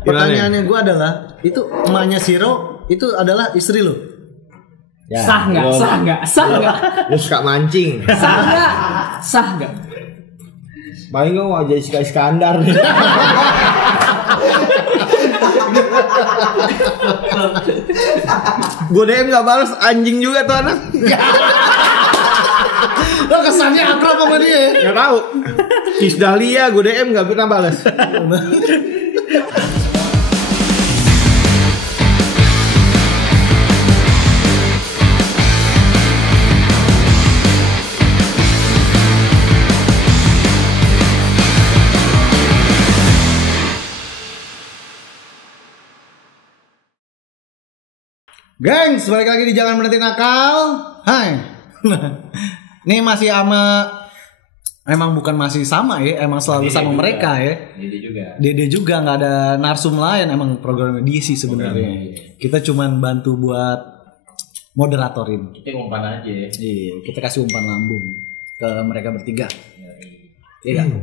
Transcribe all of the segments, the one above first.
Pertanyaannya gue adalah, itu emaknya Siro itu adalah istri lo? Ya, sah nggak? Lu suka mancing? Sah nggak? Paling gue mau jadi Iskandar. Gue DM nggak balas, anjing juga tuh anak. Lo kesannya akrab sama dia? Nggak tahu. Isdalia gue DM nggak pernah balas. Gengs, balik lagi di Jangan Berhenti Nakal. Hai. Nih masih sama, emang bukan masih sama ya, emang selalu Dede sama juga. Mereka ya. Dede juga nggak ada narsum lain, emang programnya dia sih sebenarnya. Kita cuman bantu buat moderatorin. Kita umpan aja. Iya, kita kasih umpan lambung ke mereka bertiga. Iya kan?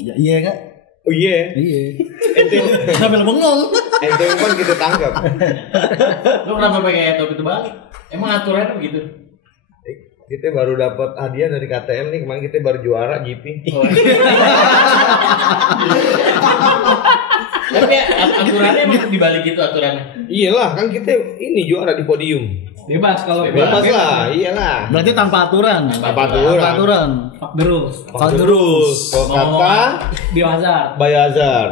Iya kan? Oh iya. Iya. Ente sambil bengong. Ente pun kita tangkap. Lu kenapa pakai topi terbalik? Emang aturannya begitu? Kita baru dapat hadiah dari KTM nih, kemarin kita baru juara GP. Tapi aturannya emang dibalik gitu aturannya. Iyalah, kan kita ini juara di podium. Bebas kalau bebas lah, iyalah. Berarti tanpa aturan. Tanpa aturan. Fuck the rules. Kata Bayazar.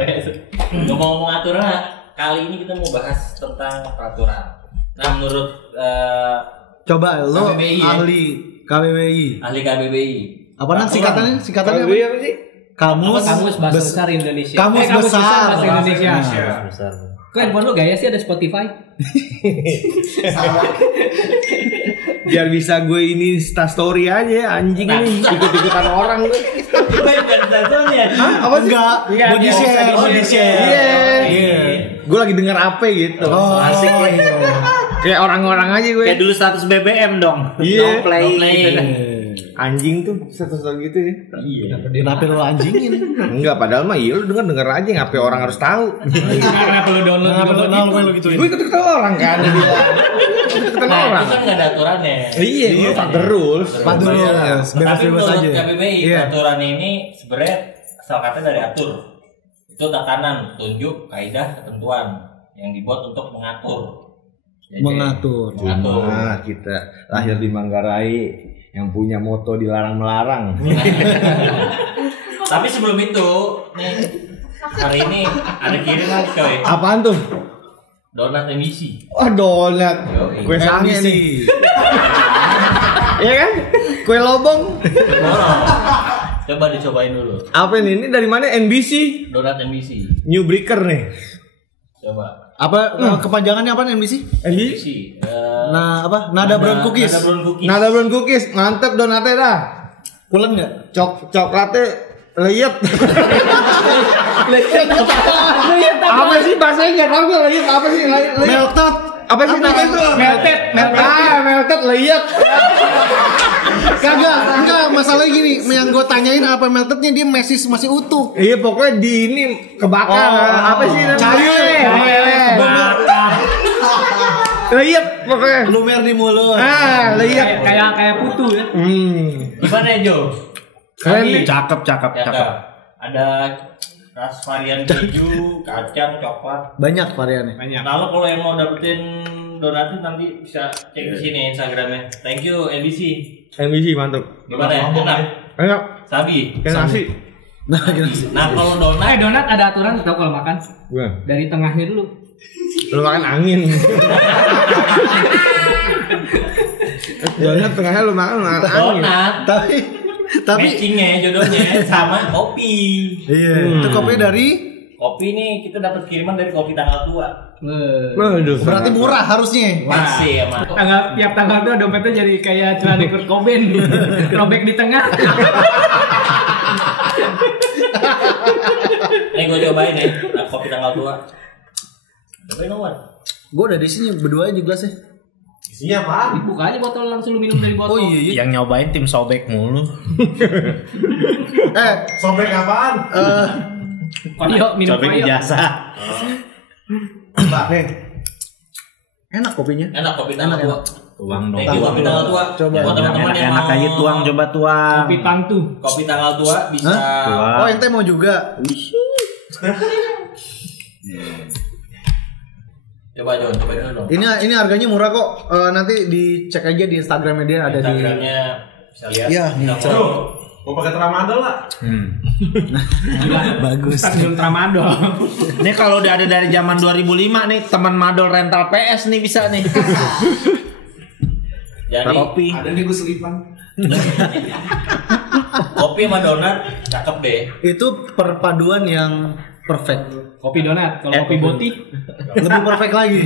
Ngomong-ngomong aturan, kali ini kita mau bahas tentang peraturan. Nah, menurut coba lo KBBI, ahli KBBI. Ahli KBBI. Apa namanya singkatannya? Singkatannya KBBI apa sih? Kamus Bahasa Besar Indonesia. Kamus Besar Bahasa Indonesia. Kamus Besar. Kok handphone lu gaya sih ada Spotify? Biar bisa gue ini story aja anjing ini ikut-ikutan orang gue. Apa enggak? Body share. Iya. Gue lagi denger apa gitu. Oh, asik lagi. Kayak orang-orang aja gue. Kayak dulu status BBM dong. Iya. No play. Gitu kan. Anjing tuh status gitu ya. Iya. Kenapa lu anjingin? Enggak, padahal mah iya lu denger aja ngapain orang harus tahu. Kenapa lu download gitu? Gue ikut orang kan dia bilang. Nah, itu kan enggak ada aturannya. Iya, gue fuck the rules. Tapi menurut KBBI peraturan ini sebenarnya asal kata dari atur. Itu tatanan, tunjuk, kaidah, ketentuan yang dibuat untuk mengatur. Jadi, mengatur. Nah, kita lahir di Manggarai yang punya moto dilarang melarang. Tapi sebelum itu, nih hari ini ada kiriman coy. Apaan tuh? Donat emisi. Oh, donat. Kue sange nih. Iya kan? Kue lobong. Coba dicobain dulu. Apa ini? Ini dari mana? NBC. Donat emisi. New Breaker nih. Coba. Apa kepanjangannya apa NBC? NBC. Nah, apa? Nada Brown Cookies. Nada Brown Cookies. Mantep donatnya dah. Pulen enggak? Coklatnya leyet. Apa sih bahasanya enggak tahu gue leyet apa sih? Melted. Apa sih namanya itu? Melted leyet. Kagak, enggak, masalahnya gini, yang gue tanyain apa meltednya, dia masih utuh. Iya, pokoknya di ini kebakar. Apa sih namanya? Cair. Leyet pokoknya. Lumer di mulut. Leyet. Kayak putu ya. Gimana ya, Jo? Keren nih. Cakep. Ada ras varian keju, kacang, coklat. Banyak variannya. Kalau yang mau dapetin donatnya nanti bisa cek di sini Instagramnya. Thank you NBC. NBC mantap. Gimana ya? Enak. Sabi. Kayak nasi. Nah kalau donat ada aturan tau kalau makan. Dari tengahnya dulu. Lu makan angin. Donat tengahnya lu makan angin. Tapi matchingnya jodohnya sama kopi. Iya. Itu kopi dari? Kopi nih kita dapat kiriman dari Kopi Tanggal Tua. Berarti murah harusnya. Masih emang. Tiap tanggal tuh dompetnya jadi kayak celana Kurt Cobain. Robek di tengah. Nih gue cobain ya, Kopi Tanggal Tua. Cobain Owan. Gue udah di sini berdua aja gelasnya. Isinya apa? Dibuka aja botol langsung lu minum dari botol. Oh iya. Yang nyobain tim sobek mulu. Sobek apaan? Koyo minum sobek koyo. ijazah. Nih. Enak kopinya. Enak kopi tanggal tua. Tuang dong. Thank you kopi tanggal tua. Coba. Buat teman-teman yang enak mau aja tuang, coba tuang. Kopi pangtu. kopi tanggal tua bisa. Oh, ente mau juga? Coba Jon, coba dulu dong. Ini harganya murah kok. Nanti dicek aja di Instagramnya dia ada di. Instagramnya bisa lihat. Iya, Bisa Mau pakai tramadol lah. Bagus. Stasiun Tramadol. Ini kalau udah ada dari zaman 2005 nih, teman Madol rental PS nih bisa nih. Jadi Kopi. Ada nih gue selipan. kopi sama donat cakep deh. Itu perpaduan yang perfect. Kopi donat. Kalau kopi boti, Lebih perfect lagi.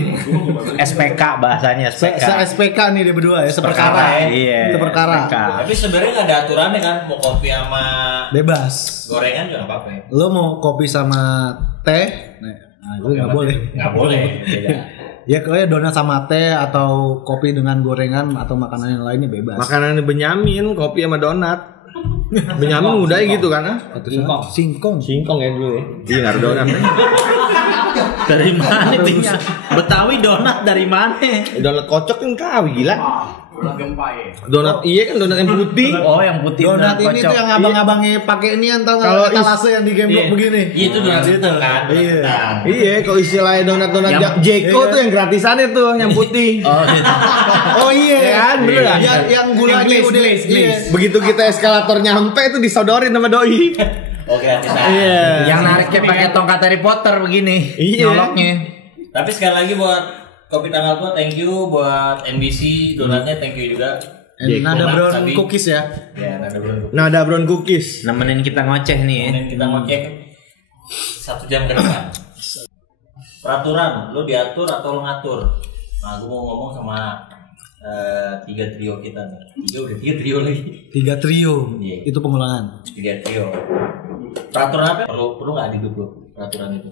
SPK bahasanya, SPK. SPK nih dia berdua ya, seperkara. Iya. Seperkara. SPK. Tapi sebenarnya nggak ada aturannya kan, mau kopi sama Bebas. gorengan juga nggak apa-apa ya. Lo mau kopi sama teh? Nah, itu nggak boleh. Nggak boleh. Beda. Ya kayak donat sama teh atau kopi dengan gorengan atau makanan yang lainnya bebas. Makanan Benyamin, kopi sama donat. Benyamin udah gitu kan? Singkong. Singkong ya dulu ya. Iya nggak ada donat. Dari mana punya? Betawi donat dari mana? Donat kocok kan kawi gila. Udah gempa ya. Donat iya kan donat yang putih. Oh, yang putih Donat ini kocok. tuh yang abang-abangnya pakai ini entah Kalau etalase yang digemblok begini. Iya itu donat kentang kan. Iya. Iya, kalau istilahnya donat-donat Jeko tuh yang gratisan itu yang putih. Oh, gitu. Oh iya. Ya kan, bener kan? Yang gulanya glaze, udah glaze. iya. Begitu kita eskalator nyampe itu disodorin sama doi. Oke, bisa. Iya. Yang nariknya pakai tongkat Harry Potter begini. Iya. Nyoloknya. Tapi sekali lagi buat kopi tanggal tua thank you, buat NBC donatnya thank you juga. Nada brown Sabi. cookies ya. Ya, nada brown. Nada brown cookies. Nemenin kita ngoceh nih ya. Kemudian kita mau cek 1 jam ke depan. Peraturan, lo diatur atau lo ngatur? Nah, gue mau ngomong sama 3 trio kita nih. 3 trio lagi. 3 trio. Iya. Itu pengulangan. 3 trio. Peraturan apa? Perlu nggak di hidup lo? Peraturan itu.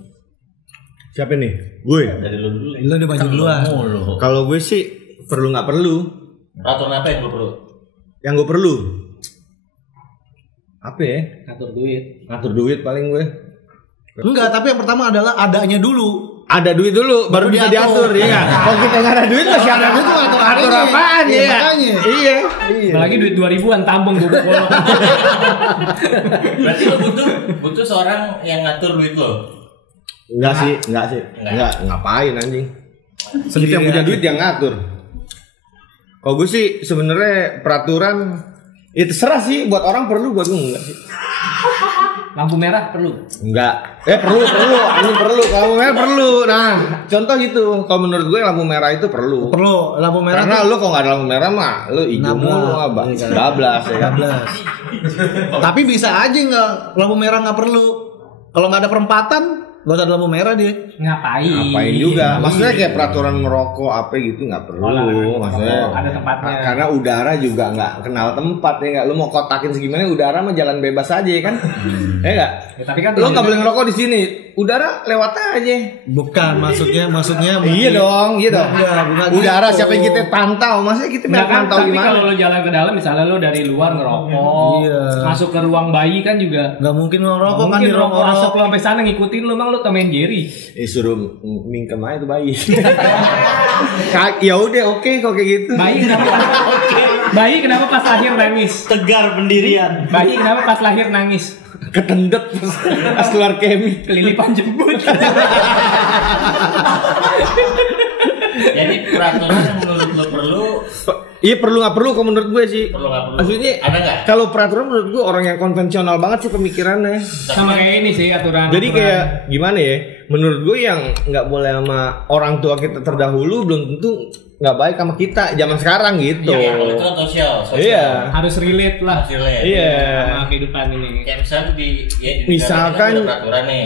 Siapa nih? Gue. Dari lo dulu. Lo udah maju duluan. Kalau gue sih perlu nggak perlu. Peraturan apa yang lo perlu? Yang gue perlu apa ya? ngatur duit. Ngatur duit paling gue. Enggak, tapi yang pertama adalah adanya dulu. Ada duit dulu baru bisa diatur ya nggak? Kalau kita nggak ada duit masih ada duit tuh atur apaan Iya, ya? makanya. Iya. Apalagi duit 2000-an tampung gue bolong. Berarti lo butuh seorang yang ngatur duit lo. Enggak sih. Enggak, ngapain anjing? Kita yang punya duit yang ngatur. Kalau gue sih sebenarnya peraturan itu terserah sih, buat orang perlu, buat gue enggak sih. Lampu merah perlu. Enggak. Perlu, anjing perlu. Lampu merah perlu. Nah, contoh gitu. Kalau menurut gue lampu merah itu perlu. Perlu lampu merah. Karena lu kalau nggak ada lampu merah mah lu hijau mulu apa? Bablas ya kan. 12. Tapi bisa aja nggak lampu merah nggak perlu. Kalau nggak ada perempatan, nggak usah ada lampu merah dia. Ngapain juga? Maksudnya kayak peraturan merokok apa gitu nggak perlu. Maksudnya ada tempatnya. karena udara juga nggak kenal tempat ya nggak. Lu mau kotakin segimana udara mah jalan bebas aja ya kan? Ya nggak? Ya, tapi kan Lu nggak boleh ngerokok di sini. Udara lewat aja. Bukan maksudnya. Iya dong. bukan Udara gitu. siapa yang kita pantau? Masa kita Nggak kan, pantau tapi gimana? kalau lo jalan ke dalam, misalnya lo dari luar ngerokok, Iya. masuk ke ruang bayi kan juga Nggak mungkin ngerokok kan mungkin di rokok ruang asap lo sampai sana ngikutin lo, emang lo Tom and Jerry. Suruh mingkem aja tuh bayi. Ya udah oke kalau kayak gitu. Bayi kenapa pas lahir nangis? Tegar pendirian. Bayi kenapa pas lahir nangis? Ketendet pas keluar kemi. Kelilipan jemput. Jadi peraturan yang menurut lo perlu, Iya perlu nggak perlu kalau menurut gue sih. perlu nggak perlu. Maksudnya ada nggak? kalau peraturan menurut gue orang yang konvensional banget sih pemikirannya. Sama kayak ini sih aturan. Jadi kayak gimana ya? Menurut gue yang nggak boleh sama orang tua kita terdahulu belum tentu nggak baik sama kita zaman sekarang gitu. Iya, kalau itu kan sosial. Iya. harus relate lah Hasilnya. Iya. sama kehidupan ini. Kayak misalnya di negara Misalkan- kita ada peraturan nih.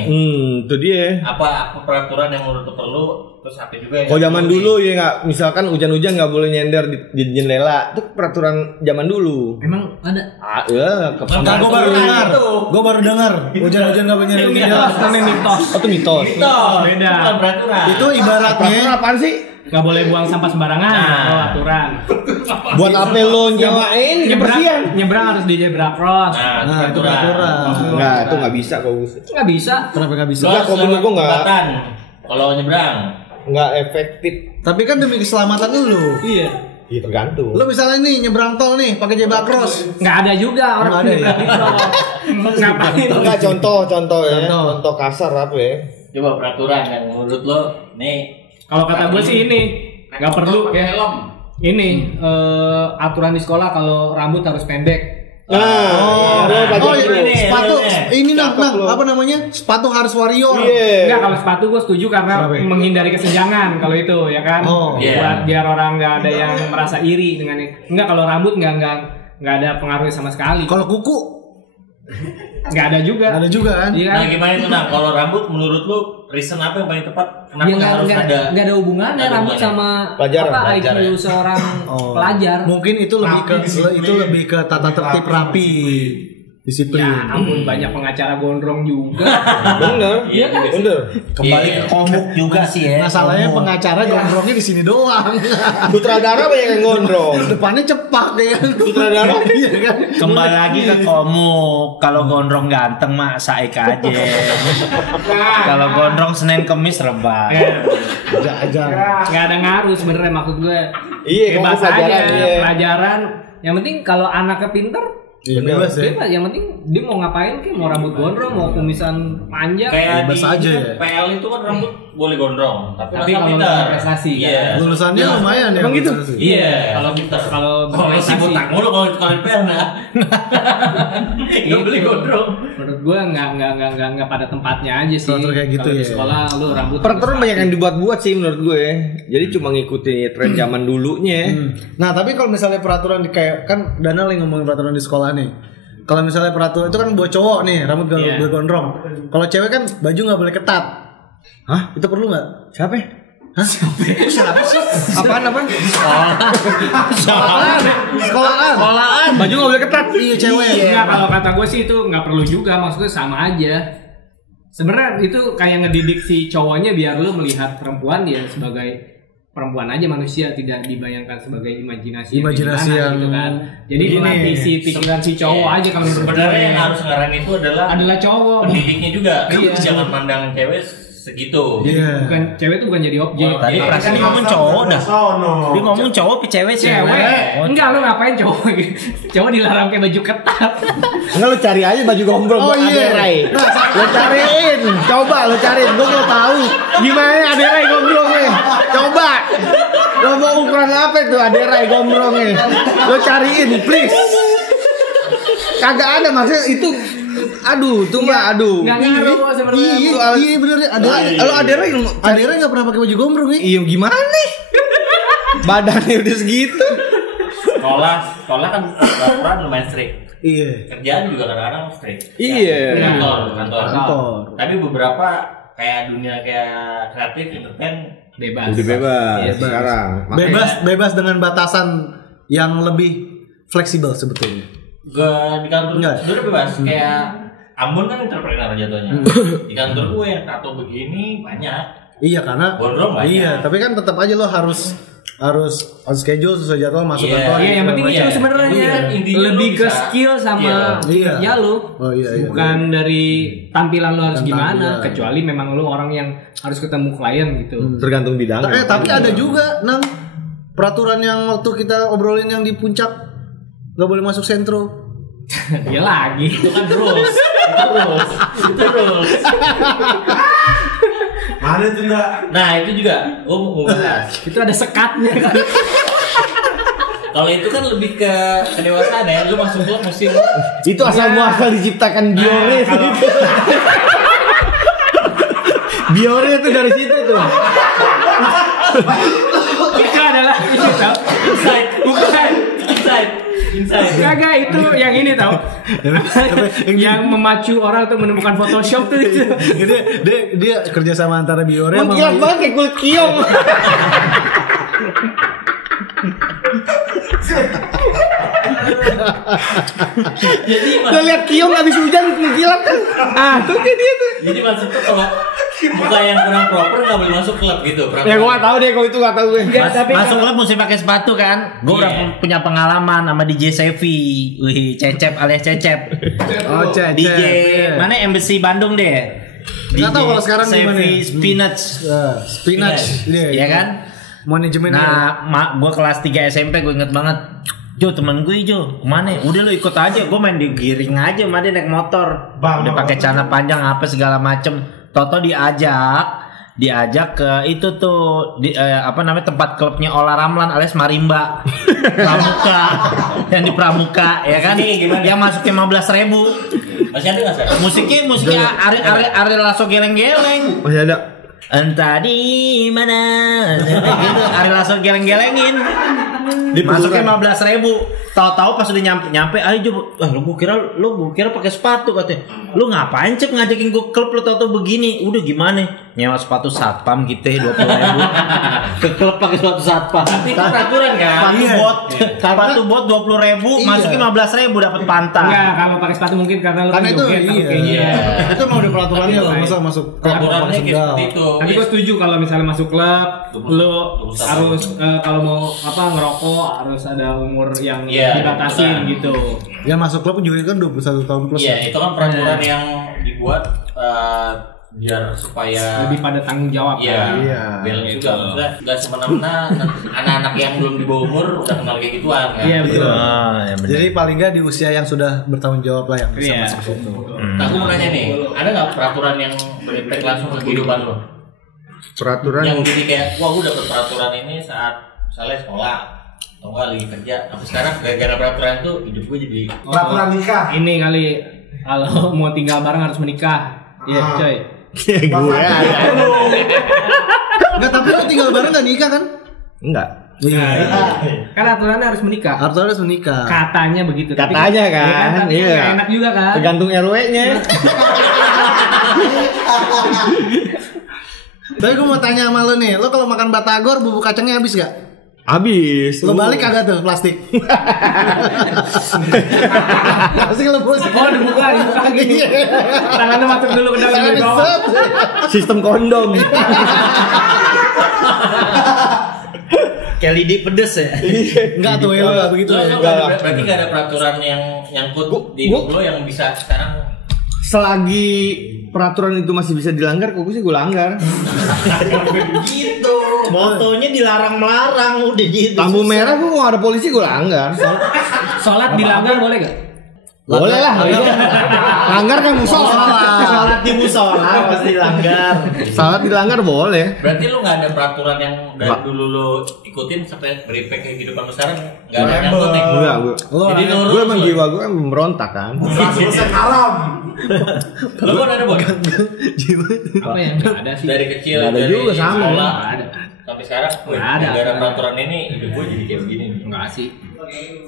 Itu dia. Apa peraturan yang menurut lo perlu, terus apa juga yang Kalau nggak zaman perlu dulu ya nggak, misalkan hujan-hujan nggak boleh nyender di jendela, itu peraturan zaman dulu. Emang ada? Ya, Enggak, gue baru dengar. Gue baru dengar. Hujan-hujan nggak punya Mitos, namanya mitos. Oh, itu mitos. nih? Itu Beda. bukan peraturan. Itu Peraturan ibaratnya apaan sih? Gak boleh buang sampah sembarangan. Oh, aturan. Buat apa lo nyawain kebersihan? Nyebrang harus di zebra cross. nah itu peraturan. Enggak, itu nggak bisa kau. Nggak bisa. Kenapa nggak bisa? Enggak, kalau menurut gua nggak. Jembatan. Kalau nyebrang, nggak efektif. Tapi kan demi keselamatan lu. Iya. Iya tergantung. Lu misalnya nih nyebrang tol nih pakai zebra cross. Nggak ada juga orang Nggak ada ya? Ngapain? Enggak contoh ya. Contoh kasar apa ya? Coba peraturan yang menurut lo nih. Kalau kata gue sih ini nggak perlu ya. Ini aturan di sekolah kalau rambut harus pendek. Oh iya, iya, sepatu ini nang apa namanya? Sepatu harus warrior. Enggak, kalau sepatu gue setuju karena menghindari kesenjangan kalau itu ya kan. Buat biar orang nggak ada yang merasa iri dengan ini. Enggak, kalau rambut nggak ada pengaruhnya sama sekali. Kalau kuku nggak ada juga. Nggak ada juga kan? Iya. Nah gimana itu Nang? Kalau rambut menurut lu reason apa yang paling tepat? Kenapa Ya, harus ada? nggak ada hubungannya nggak ada rambut hubungannya. sama Pelajaran, apa pelajar IQ ya. seorang pelajar. Mungkin itu lebih ke tata tertib rapi, disiplin. Ya ampun, banyak pengacara gondrong juga. Bener. Iya kan? Bener. Kembali ke komuk juga sih ya. Masalahnya pengacara gondrongnya di sini doang. Sutradara banyak yang gondrong. Depannya cepak ya kan. Sutradara. Iya kan. Kembali lagi ke komuk. Kalau gondrong ganteng mah saik aja. Kalau gondrong Senin Kemis rebah. Aja. Nggak ada ngaruh sebenarnya, maksud gue. Iya, Bebas kamu pelajaran, aja iya. pelajaran. Yang penting kalau anaknya pinter, Iya bebas ya. bebas. Yang penting dia mau ngapain kek, mau rambut gondrong, mau kumisan panjang. Kayak Bebas di aja ya. PL itu kan rambut boleh gondrong, tapi kalau pintar. nggak prestasi, Iya. kan? Lulusannya lumayan ya. Emang gitu? Iya. Kalau pinter, kalau Kalau masih berprestasi. botak mulu kalau itu kalian PL nah. Nggak beli gondrong. Menurut gue nggak pada tempatnya aja sih. Peraturan kayak gitu Kalau di ya. sekolah lu rambut. Peraturan banyak yang dibuat-buat sih menurut gue. Jadi cuma ngikutin tren zaman dulunya. Nah tapi kalau misalnya peraturan di kayak kan Dana lagi ngomongin peraturan di sekolah nih. Kalau misalnya peraturan itu kan buat cowok nih rambut gak boleh gondrong. Kalau cewek kan baju nggak boleh ketat. Hah? Itu perlu nggak? Siapa? Hah? Siapa sih? Apaan? Sekolahan. Baju nggak boleh ketat. Iya cewek. Enggak, kalau kata gue sih itu nggak perlu juga, maksudnya sama aja. Sebenarnya itu kayak ngedidik si cowoknya biar lu melihat perempuan dia sebagai perempuan aja, manusia, tidak dibayangkan sebagai imajinasi Imajinasi gimana, yang gitu kan. Jadi begini. melatih si pikiran si cowok aja kalau menurut Sebenarnya gue. yang harus ngarahin itu adalah cowok. pendidiknya juga. Iya. Jangan pandang cewek segitu. Iya. Bukan cewek itu bukan jadi objek. Tadi perasaan dia ngomong cowok dah. Dia ngomong cowok tapi cewek sih. Cewek. Enggak, lu ngapain cowok? Cowok dilarang pakai baju ketat. Enggak, lu cari aja baju gombrong buat Aderai. Lu cariin. Coba lu cariin. Gua mau tahu gimana Aderai gombrongnya. Coba. Lu mau ukuran apa itu Aderai gombrongnya? Lu cariin, please. Kagak ada, maksudnya itu. Aduh, tuh mbak, aduh. Enggak ngaruh sebenarnya. Iya bener ada. Lu Aderai nggak pernah pakai baju gombrong nih. iya gimana nih? Badannya udah segitu. Sekolah kan peraturan lumayan strict. Iya. Kerjaan juga kadang-kadang strict. Iya. Kantor. Tapi beberapa kayak dunia kayak kreatif, entertain Bebas. Udah bebas Iya, sekarang. Makanya- Bebas dengan batasan yang lebih fleksibel sebetulnya. di kantor Enggak. sebenarnya bebas. Kayak Ambon kan entrepreneur jatuhnya. Di kantor gue yang tato begini banyak. Iya karena Gondrong banyak. iya, tapi kan tetap aja lo harus on schedule sesuai jadwal masuk Iya. kantor. Iya, yang penting Iya. itu sebenarnya Intinya lebih lu ke bisa. skill sama Iya. kerja lu. Oh iya. Bukan dari tampilan lu harus Dan gimana, tampilan. kecuali memang lu orang yang harus ketemu klien gitu. tergantung bidang. Tapi ada juga nang peraturan yang waktu kita obrolin yang di puncak nggak boleh masuk sentro. Ya lagi. Itu kan rules. Itu rules. Mana itu enggak? Nah itu juga gue mau bahas. Itu ada sekatnya kan. Kalau itu kan lebih ke kedewasaan ya. Lu masuk klub mesti Itu asal muasal diciptakan Biore itu. Biore itu dari situ tuh. Itu adalah itu tau. inside. Bukan. Inside. Kagak, itu yang ini tau. Yang memacu orang untuk menemukan Photoshop tuh itu. dia kerja sama antara Biore sama Mengkilat banget kayak kulit kiong. Jadi Udah lihat kiong habis hujan mengkilat kan. Ah, tuh kayak dia tuh. Jadi maksud tuh kalau buka yang kurang proper nggak boleh masuk klub gitu. Ya gua enggak tahu deh kalau itu enggak tahu gue. Masuk klub mesti pakai sepatu kan. Gue udah punya pengalaman sama DJ Sevi. Wih, Cecep alias Cecep. Oh, Cecep. DJ Iya. mana Embassy Bandung deh. Nggak tahu kalau sekarang gimana. Spinach. Spinach. Ya kan? Manajemen. Nah, gue kelas 3 SMP gue inget banget. Jo, temen gue Jo, kemana? Udah lu ikut aja, gue main di giring aja, sama dia naik motor. Udah pakai celana panjang apa segala macem. Toto diajak ke itu tuh tempat klubnya Ola Ramlan alias Marimba. Pramuka. Yang di Pramuka ya kan? Yang masuknya 15.000. Masih ada nggak sih? Musiknya Ari Lasso geleng-geleng. Masih ada. Entah di mana gitu Ari Lasso geleng-gelengin. Masuknya 15.000. Tahu-tahu pas udah nyampe ayo lu kira pakai sepatu katanya. Lu ngapain Cep ngajakin gue klub lu tahu-tahu begini. Udah gimana? Nyewa sepatu satpam gitu 20.000. Ke klub pakai sepatu satpam. Tapi itu peraturan kan? Sepatu bot 20.000, masukin 15.000 dapat pantat. Enggak, kalau pakai sepatu mungkin karena lu Karena itu iya. Itu mau ada peraturannya loh, masa masuk Peraturannya kayak seperti itu. Tapi gue setuju kalau misalnya masuk klub, lu harus kalau mau ngerokok harus ada umur yang dibatasin gitu. Ya masuk klub juga kan 21 tahun plus. Iya, itu kan peraturan yang dibuat biar supaya lebih pada tanggung jawab. Iya. Balance juga maksudnya enggak semena-mena anak-anak yang belum di bawah umur udah kenal kayak gituan kan. Iya betul. Ya Jadi paling nggak di usia yang sudah bertanggung jawab lah yang bisa Iya. masuk situ. Nah, aku mau nanya nih, ada nggak peraturan yang berimpact langsung ke kehidupan lo? Peraturan Yang jadi kayak, wah gue dapet peraturan ini saat misalnya sekolah atau enggak lagi kerja. Tapi sekarang gara-gara peraturan itu hidup gue jadi Peraturan nikah. Ini kali kalau mau tinggal bareng harus menikah. Iya, coy. gue Enggak, tapi lu tinggal bareng nggak nikah kan? enggak. Iya. Kan aturannya harus menikah. Harus menikah. Katanya begitu. Tapi Katanya kan, tapi iya. nggak enak juga kan. Tergantung RW-nya. Tapi gue mau tanya sama lu nih, lu kalau makan batagor bubuk kacangnya habis gak? Habis. Lu balik kagak tuh plastik? Pasti ngelebus. Oh dibuka gini. Tangannya masuk dulu ke dalam Tangannya bawah. set. Sistem kondom. Kayak lidi pedes ya. Enggak tuh ya, enggak begitu ya. berarti nggak ada peraturan yang nyangkut di hidup lo yang bisa sekarang. Selagi peraturan itu masih bisa dilanggar, kok gue langgar. Gitu. Motonya dilarang melarang udah gitu. Lampu merah gue mau ada polisi gue langgar. Sholat dilanggar boleh gak? Boleh lah. Langgar kan musola. Sholat di musola pasti dilanggar. Salat dilanggar boleh. Berarti lo nggak ada peraturan yang dari dulu lo ikutin sampai berimpact ke kehidupan lo sekarang nggak ada nyangkut nih. Enggak, Jadi nurut gue emang lo. jiwa gue emang berontak kan. 100% haram. Lo kan ada buat Apa yang nggak ada sih? dari kecil Nggak ada dari juga, sama. sekolah, Nggak ada. sampai sekarang. Nggak ada. Gara-gara peraturan ini hidup gue jadi kayak begini. Enggak sih.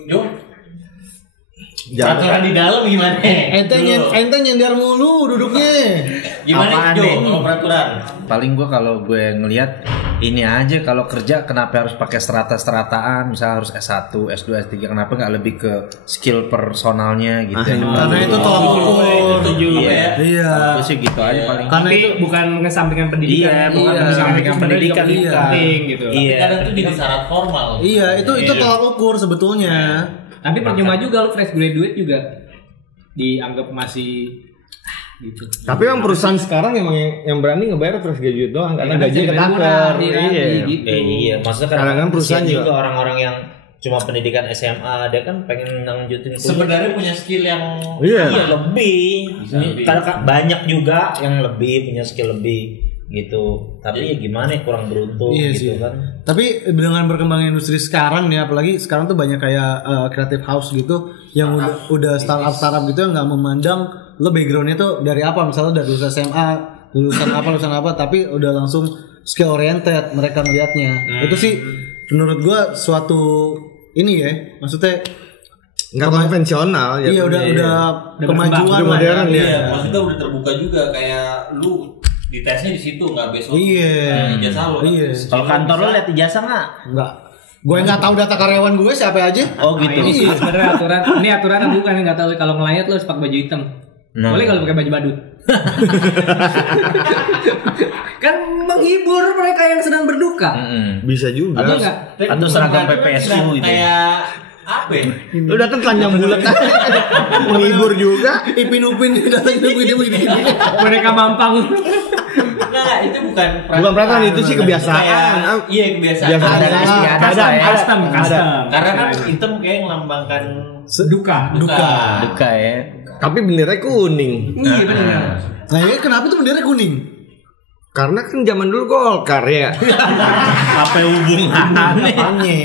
Yo. Peraturan di dalam gimana? Ente nyender mulu duduknya. Gimana Apaan Jo? nih? Kalau peraturan? Paling kalau gue ngelihat ini aja, kalau kerja kenapa harus pakai strata-strataan, misalnya harus S1, S2, S3, kenapa nggak lebih ke skill personalnya gitu. Karena itu tolak ukur. Itu juga ya. Iya. Itu sih gitu aja paling. Karena Tapi itu bukan mengesampingkan pendidikan Iya, ya, bukan iya. mengesampingkan pendidikan Pendidikan, juga iya. penting gitu. Iya. Kadang tuh jadi syarat formal. iya, itu tolak ukur sebetulnya. Tapi percuma juga lu fresh graduate juga dianggap masih gitu. Tapi emang perusahaan sekarang emang yang berani ngebayar terus gaji doang karena Iya, gaji jadi ketaker. murah, iya, Iya. gitu. Iya, maksudnya Kadang-kadang kan perusahaan kasihan juga. orang-orang yang cuma pendidikan SMA, dia kan pengen lanjutin kuliah. Sebenarnya punya skill yang Iya. Iya lebih. lebih. Karena banyak juga yang lebih punya skill lebih gitu. Tapi ya gimana ya, kurang beruntung Iya gitu sih. kan. Tapi dengan berkembangnya industri sekarang nih, apalagi sekarang tuh banyak kayak creative house gitu yang udah startup gitu yang nggak memandang lo backgroundnya tuh dari apa, misalnya dari lulusan SMA, lulusan apa, tapi udah langsung skill oriented mereka melihatnya. Itu sih menurut gua suatu ini ya, maksudnya Nggak konvensional ya. iya udah kemajuan Udah lah. modern ya. Iya, maksudnya udah terbuka juga kayak lu di tesnya di situ nggak besok. Iya. Ijazah lo. Iya. Kalau kantor lo lihat ijazah nggak? Enggak. Gue nggak tahu data karyawan gue siapa aja. Oh gitu. Ini sih sebenarnya aturan. Ini aturan bukan yang nggak tahu kalau ngelayat lu harus pakai baju hitam. Nah. Boleh kalau pakai baju badut. Kan menghibur mereka yang sedang berduka. Bisa juga. Ada nggak? Atau seragam PPSU gitu. Kayak Apa ya? Lu datang telanjang bulat kan. Menghibur juga. Ipin Upin datang begini. Mereka mampang. Enggak, itu bukan Peraturan itu sih kebiasaan. Iya, kebiasaan. Custom. Karena kan hitam kayak melambangkan Duka ya. Tapi benderanya kuning. Iya benar. Nah ya kenapa tuh bendera kuning? Karena kan zaman dulu Golkar ya. Apa hubungannya?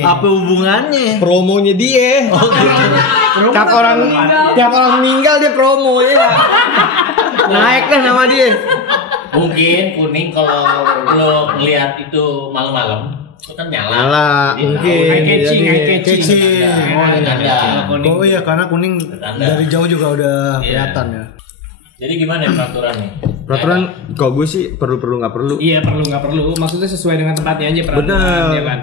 Apa hubungannya? Promonya dia. Tiap orang meninggal dia promo ya. Naik dah nama dia. Mungkin kuning kalau lo ngelihat itu malam-malam itu kan nyala. Mungkin. Kecil. Tanda. Oh iya karena kuning dari jauh juga udah kelihatan ya. Jadi gimana peraturannya? Peraturan kalau gue sih perlu nggak perlu. Iya perlu nggak perlu. Maksudnya sesuai dengan tempatnya aja peraturan. Benar. Ya kan?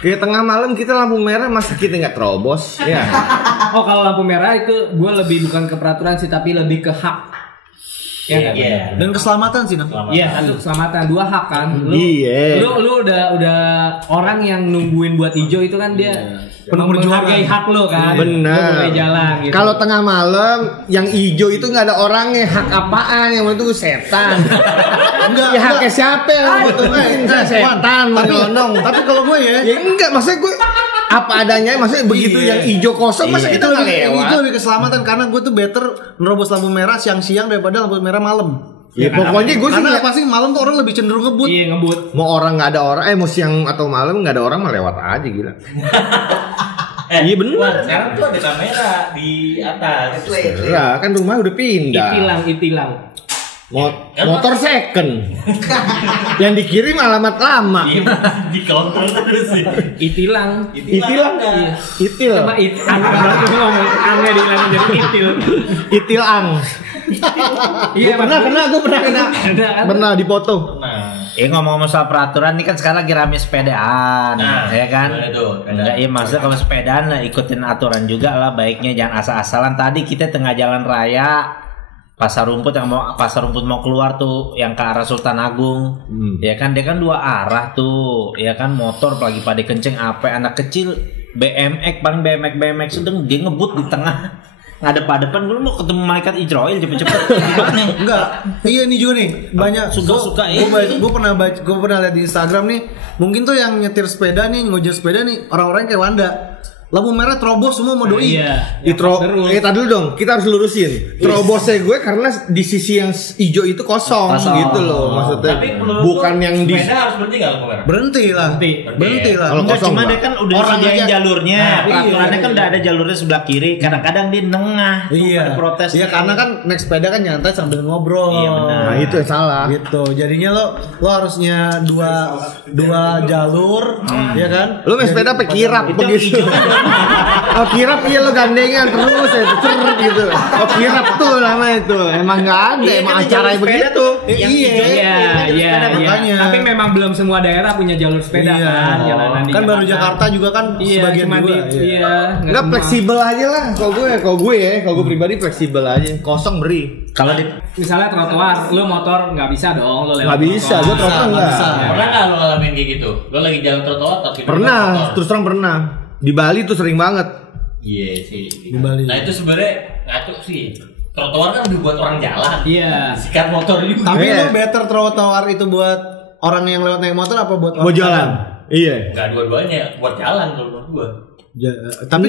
Kayak tengah malam kita lampu merah masa kita nggak terobos ya. Oh kalau lampu merah itu gue lebih bukan ke peraturan sih tapi lebih ke hak. Ya kan? Dan keselamatan sih Nam. Iya, satu keselamatan, dua hak kan. Lu udah orang yang nungguin buat hijau itu kan dia menghargai hak lu kan. Benar. Lu mulai jalan gitu. Kalau tengah malam yang hijau itu nggak ada orangnya, hak apaan yang itu setan. Enggak. Ya haknya siapa yang butuhin setan menyelonong. Tapi kalau gue ya enggak, maksudnya gue apa adanya, maksudnya begitu yang hijau kosong masa kita nggak lewat. Itu lebih keselamatan karena gue tuh better nerobos lampu merah siang-siang daripada lampu merah malam. Ya pokoknya gue sih karena pasti malam tuh orang lebih cenderung ngebut. Iya ngebut. Mau orang nggak ada orang, mau siang atau malam nggak ada orang mah lewat aja gila. Iya benar. Sekarang tuh ada kamera di atas. Lah kan rumah udah pindah. Itilang. Motor second. Yang dikirim alamat lama. Di counter terus sih. Itilang. Itil. Coba berarti ngomong aneh dibilang jadi itil. Itilang. Iya gue pernah kena. Pernah dipoto. Ngomong-ngomong soal peraturan ini kan sekarang lagi rame sepedaan, ya kan? Enggak, iya maksudnya kalau sepedaan lah ikutin aturan juga lah, baiknya jangan asal-asalan. Tadi kita tengah jalan raya pasar rumput mau keluar tuh yang ke arah Sultan Agung, ya kan dia kan dua arah tuh, ya kan motor lagi pada kenceng anak kecil BMX sedang dia ngebut di tengah. Ngadep-depan gue mau ketemu malaikat Israel cepet-cepet gimana? Enggak. Iya nih juga nih banyak suka gue pernah lihat di Instagram nih. Mungkin tuh yang nyetir sepeda nih, ngojek sepeda nih orang-orang kayak Wanda. Lampu merah terobos semua mau doi. Iya. Tadi dulu dong, kita harus lurusin. Terobosnya gue karena di sisi yang hijau itu kosong gitu loh maksudnya. Tapi bukan yang di sepeda harus berhenti enggak lampu merah? Berhenti lah. Kalau kosong cuma dia kan udah disediain jalurnya. Peraturannya kan udah ada jalurnya sebelah kiri. Kadang-kadang di tengah. Iya. Protes. Iya karena kan naik sepeda kan nyantai sambil ngobrol. Iya benar. Nah itu yang salah. Gitu. Jadinya lo harusnya dua jalur, ya kan? Lo main sepeda pakai kirap begitu. Oh kirap iya lo gandengan terus ya ceret gitu. Oh kirap tuh namanya itu. Emang nggak ada, emang acaranya begitu. Iya. Tapi memang belum semua daerah punya jalur sepeda kan. Jalanan Kan baru Jakarta juga kan sebagian juga. Iya. Enggak fleksibel aja lah. Kalau gue pribadi fleksibel aja. Kosong beri. Kalau misalnya trotoar, lo motor nggak bisa dong lo lewat. Nggak bisa, gue trotoar nggak. Pernah nggak lo ngalamin kayak gitu? Lo lagi jalan trotoar tapi pernah, terus terang pernah. Di Bali tuh sering banget. Iya sih. Di Bali. Nah itu sebenarnya ngaco sih. Trotoar kan udah buat orang jalan. Iya. Sikat motor juga. Tapi lo better trotoar itu buat orang yang lewat naik motor apa buat orang mau jalan? Iya. Enggak dua-duanya, buat jalan kalau menurut gua. Tapi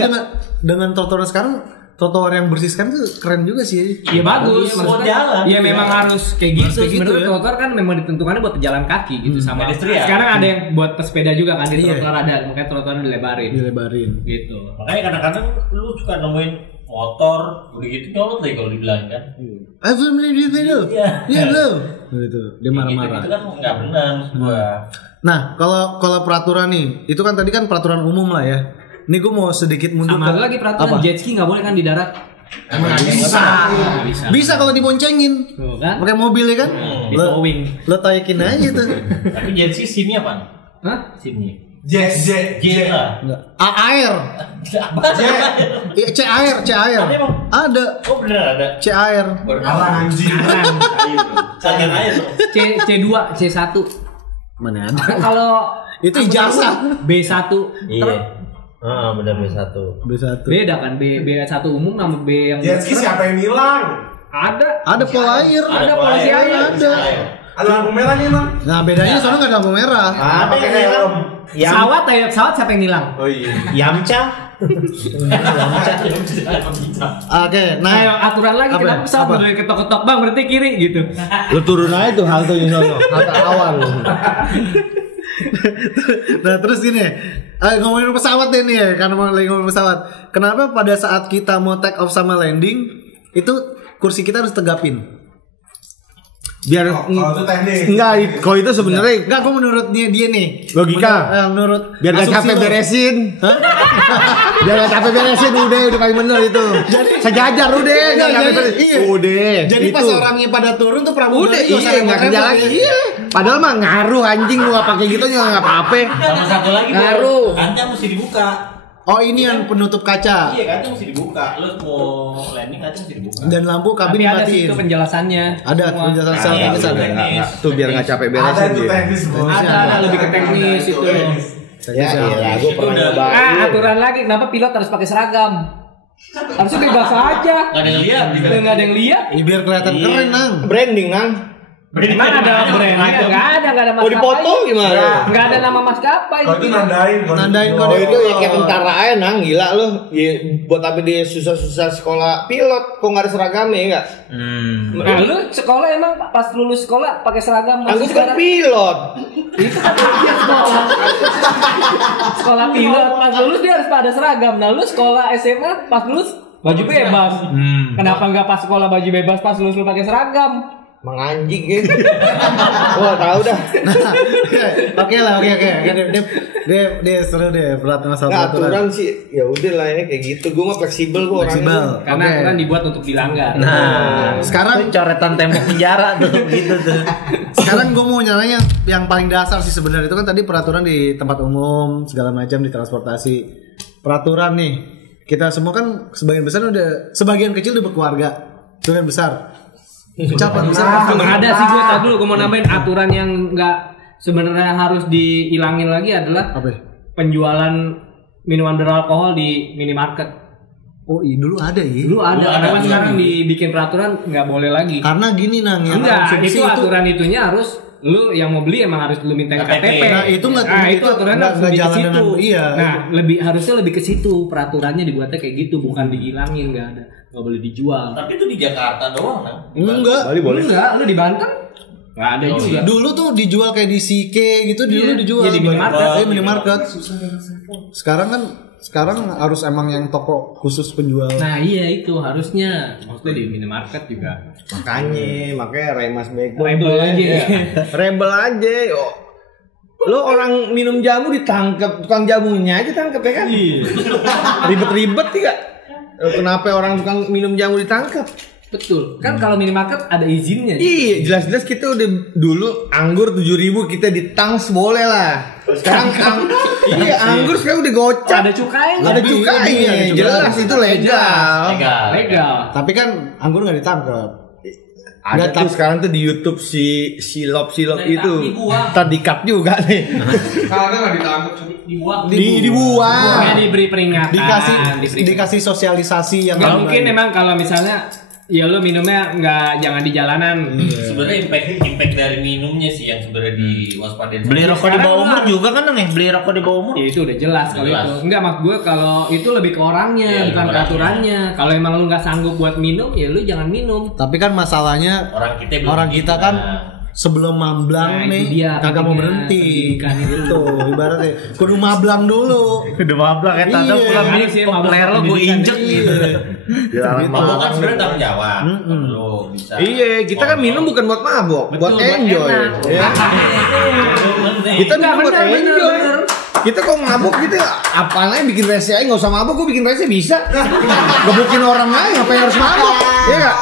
dengan trotoar sekarang, trotoar yang bersih sekarang tuh keren juga sih. Iya bagus, buat jalan. Iya memang harus kayak gitu. Sebenarnya ya. trotoar kan memang ditentukannya buat pejalan kaki gitu sama. Pedestrian. Sekarang ada yang buat pesepeda juga kan di trotoar ada, makanya trotoarnya dilebarin. Gitu. Makanya kadang-kadang lu suka nemuin motor udah gitu nyolot deh kalau dibilang kan. Aku beli di video. Iya lo. Gitu. Dia marah-marah. Itu kan nggak benar maksud gua. Nah, kalau peraturan nih, itu kan tadi kan peraturan umum lah ya. Ini gue mau sedikit mundur. Sama lagi peraturan jet ski nggak boleh kan di darat. Emang bisa. Bisa kalau diboncengin. Kan? Pakai mobil ya kan? Di towing. Lo taikin aja tuh. Tapi jet ski SIM-nya apa? Hah? SIM-nya. J lah. Air. C air. Ada. Oh bener ada. C air. Alang anjing. Sajian air. C2, C1. Mana ada? Kalau Itu ijazah. B1. Iya. Benar B1. B1. Beda kan B1 umum sama B yang Jet ski siapa yang hilang? ada pola air. Ada polisi air. Ada lampu merah nih, Bang. Nah, bedanya soalnya enggak ada lampu merah. Ada Pakai yang helm. Pesawat siapa yang hilang? Oh iya. Yamcha. Oke, Nah, nah aturan lagi Apa? kenapa pesawat Apa? boleh ketok-ketok bang berarti kiri gitu. Lu turun aja tuh halte di sono, halte awal. nah terus gini, ngomongin pesawat deh nih ya, karena mau lagi ngomongin pesawat. Kenapa pada saat kita mau take off sama landing itu kursi kita harus tegapin? Biar Kalau itu teknik. enggak, kalau itu sebenarnya Enggak, kok menurut dia nih Logika. menurut biar gak asumsi capek lo. beresin. Biar gak capek beresin udah paling bener itu. Sejajar udah Iya, gak capek jadi- beresin. iya. Udah. Jadi itu. pas orangnya pada turun tuh pramugari udah nggak usah iya nggak kerja repot-repot lagi. ya. Iya. Padahal mah ngaruh anjing lu nggak pakai gitu juga nggak apa-apa. Sama satu lagi Ngaruh. kaca mesti dibuka. Oh ini yang penutup kaca Iya, kaca mesti dibuka. Lu mau landing kaca mesti dibuka. dan lampu kabin Tapi ada sih dimatiin. itu penjelasannya. Ada Semua. penjelasan Nah, secara iya, teknis ada. nggak. Tuh biar nggak capek Ada beresin itu dia. teknis, Bro. Ada lebih ke teknis itu. Ya iya, gue pernah nyobain. Aturan lagi kenapa pilot harus pakai seragam? Harusnya bebas aja. Nggak ada yang lihat. Nggak ada yang lihat. Ya, biar kelihatan keren nang. Branding nang. Gimana ada brand? Nggak ada maskapai. Mau dipoto gimana? Nggak ada nama maskapai. Kalau itu nandain. Nandain Oh kode itu ya pilot. kayak tentara aja nang, gila lu. Ya, buat apa dia susah-susah sekolah pilot kok nggak ada seragamnya ya nggak? Nah, lu sekolah emang pas lulus sekolah pakai seragam Aku masih kan sekarang? pilot. Itu kan dia sekolah. Sekolah pilot pas lulus dia harus pada seragam. Nah, lu sekolah SMA pas lulus baju bebas. Kenapa nggak pas sekolah baju bebas pas lulus lu pakai seragam? Menganjing ya. Wah tahu dah. Oke lah, oke. Dia seru deh peraturan Nah, aturan sih ya udah lah ini kayak gitu. Gue mah fleksibel gue Fleksibel. orangnya. Karena Oke. aturan dibuat untuk dilanggar. Nah, Sekarang- itu coretan tembok penjara tuh gitu tuh. Sekarang gue mau nyalanya yang paling dasar sih sebenarnya itu kan tadi peraturan di tempat umum segala macam di transportasi. Peraturan nih kita semua kan sebagian besar udah sebagian kecil udah berkeluarga, sebagian besar. Ucapan besar. Ada sih gue mau nambahin aturan yang nggak sebenarnya harus dihilangin lagi adalah Apa? penjualan minuman beralkohol di minimarket. Oh iya dulu ada ya. Dulu ada, Dulu ada, karena dulu sekarang ada. dibikin peraturan nggak boleh lagi. Karena gini nang yang Enggak, konsumsi itu aturan itunya harus lu yang mau beli emang harus lu mintain KTP. Nah, itu nggak- itu aturannya nggak harus lebih ke jalan situ. dengan- iya. Nah, harusnya lebih ke situ peraturannya dibuatnya kayak gitu, bukan dihilangin, nggak boleh dijual. Tapi itu di Jakarta doang, Nang. enggak. Bali boleh. Enggak, lu di Banten nggak ada juga. Dulu tuh dijual kayak di CK gitu dulu Iya, dijual. iya, di minimarket. Minimarket. Sekarang harus emang yang toko khusus penjual. Nah iya itu harusnya maksudnya di minimarket juga. Makanya Remas Beko. Rebel aja. Rebel aja. Oh. Lo orang minum jamu ditangkap, tukang jamunya aja tangkap ya kan? Ribet-ribet tidak? Kenapa orang tukang minum jamu ditangkap? Betul. Kan kalau minimarket ada izinnya. Iya, jelas-jelas kita udah dulu anggur 7.000 kita di tangs boleh lah. Sekarang iya anggur sekarang udah gocap. Ada cukainya. Ada cukainya, ada cukai. jelas itu legal. Legal. Tapi kan anggur nggak ditangkap. Ada tuh sekarang tuh di YouTube si silop itu. Dibuang. Ntar di-cut juga nih. Kagak nggak ditangkap. Dibuang. Dibuang. Nggak diberi peringatan. Dikasih sosialisasi yang Nggak baik. mungkin emang kalau misalnya ya lo minumnya jangan di jalanan. Sebenarnya impact dari minumnya sih yang sebenarnya diwaspadai. Beli rokok di Sekarang bawah umur harus- juga kan nih, beli rokok di bawah umur. Ya itu udah jelas kalau Jelas. itu. Enggak maksud gue kalau itu lebih ke orangnya, Iya, bukan ke orangnya. aturannya. Kalau emang lu nggak sanggup buat minum, ya lu jangan minum. Tapi kan masalahnya Orang kita belum kan gitu, sebelum mamblang Nah, itu nih dia, kagak mau pentingnya berhenti. pendidikan itu. Gitu ibaratnya kudu mablang dulu. Udah mablak ya tanda Iya. pulang Harus ini sih, kok mabuk player lo gue pendidikan. injek gitu. Mabok kan sebenarnya tanggung jawab. Lo bisa. Iya, kita kan minum bukan buat mabok, buat Betul, buat enjoy. enak. Ya. Kita minum buat bener, enjoy. bener. Kita kok mabuk kita apaan aja bikin rese aja, nggak usah mabuk, gue bikin rese bisa. Gebukin orang aja, ngapain harus mabuk? Iya nggak?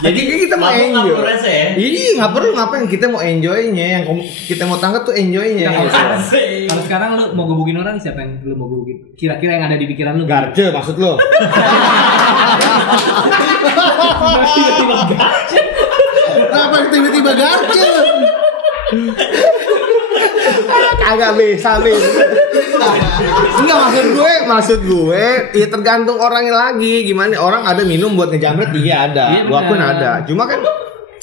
Jadi kita mau mabuk nggak enjoy. perlu rese ya? Iya nggak perlu ngapain, kita mau enjoynya, yang kita mau tangkap tuh enjoynya. Kalau sekarang lu mau gebukin orang, siapa yang lu mau gebukin? Kira-kira yang ada di pikiran lu? Garce maksud lo? Kenapa tiba-tiba garcil? Kagak bisa. Enggak, maksud gue ya tergantung orangnya lagi. Gimana orang ada minum buat ngejamret, iya ada. Gua pun ada. Cuma kan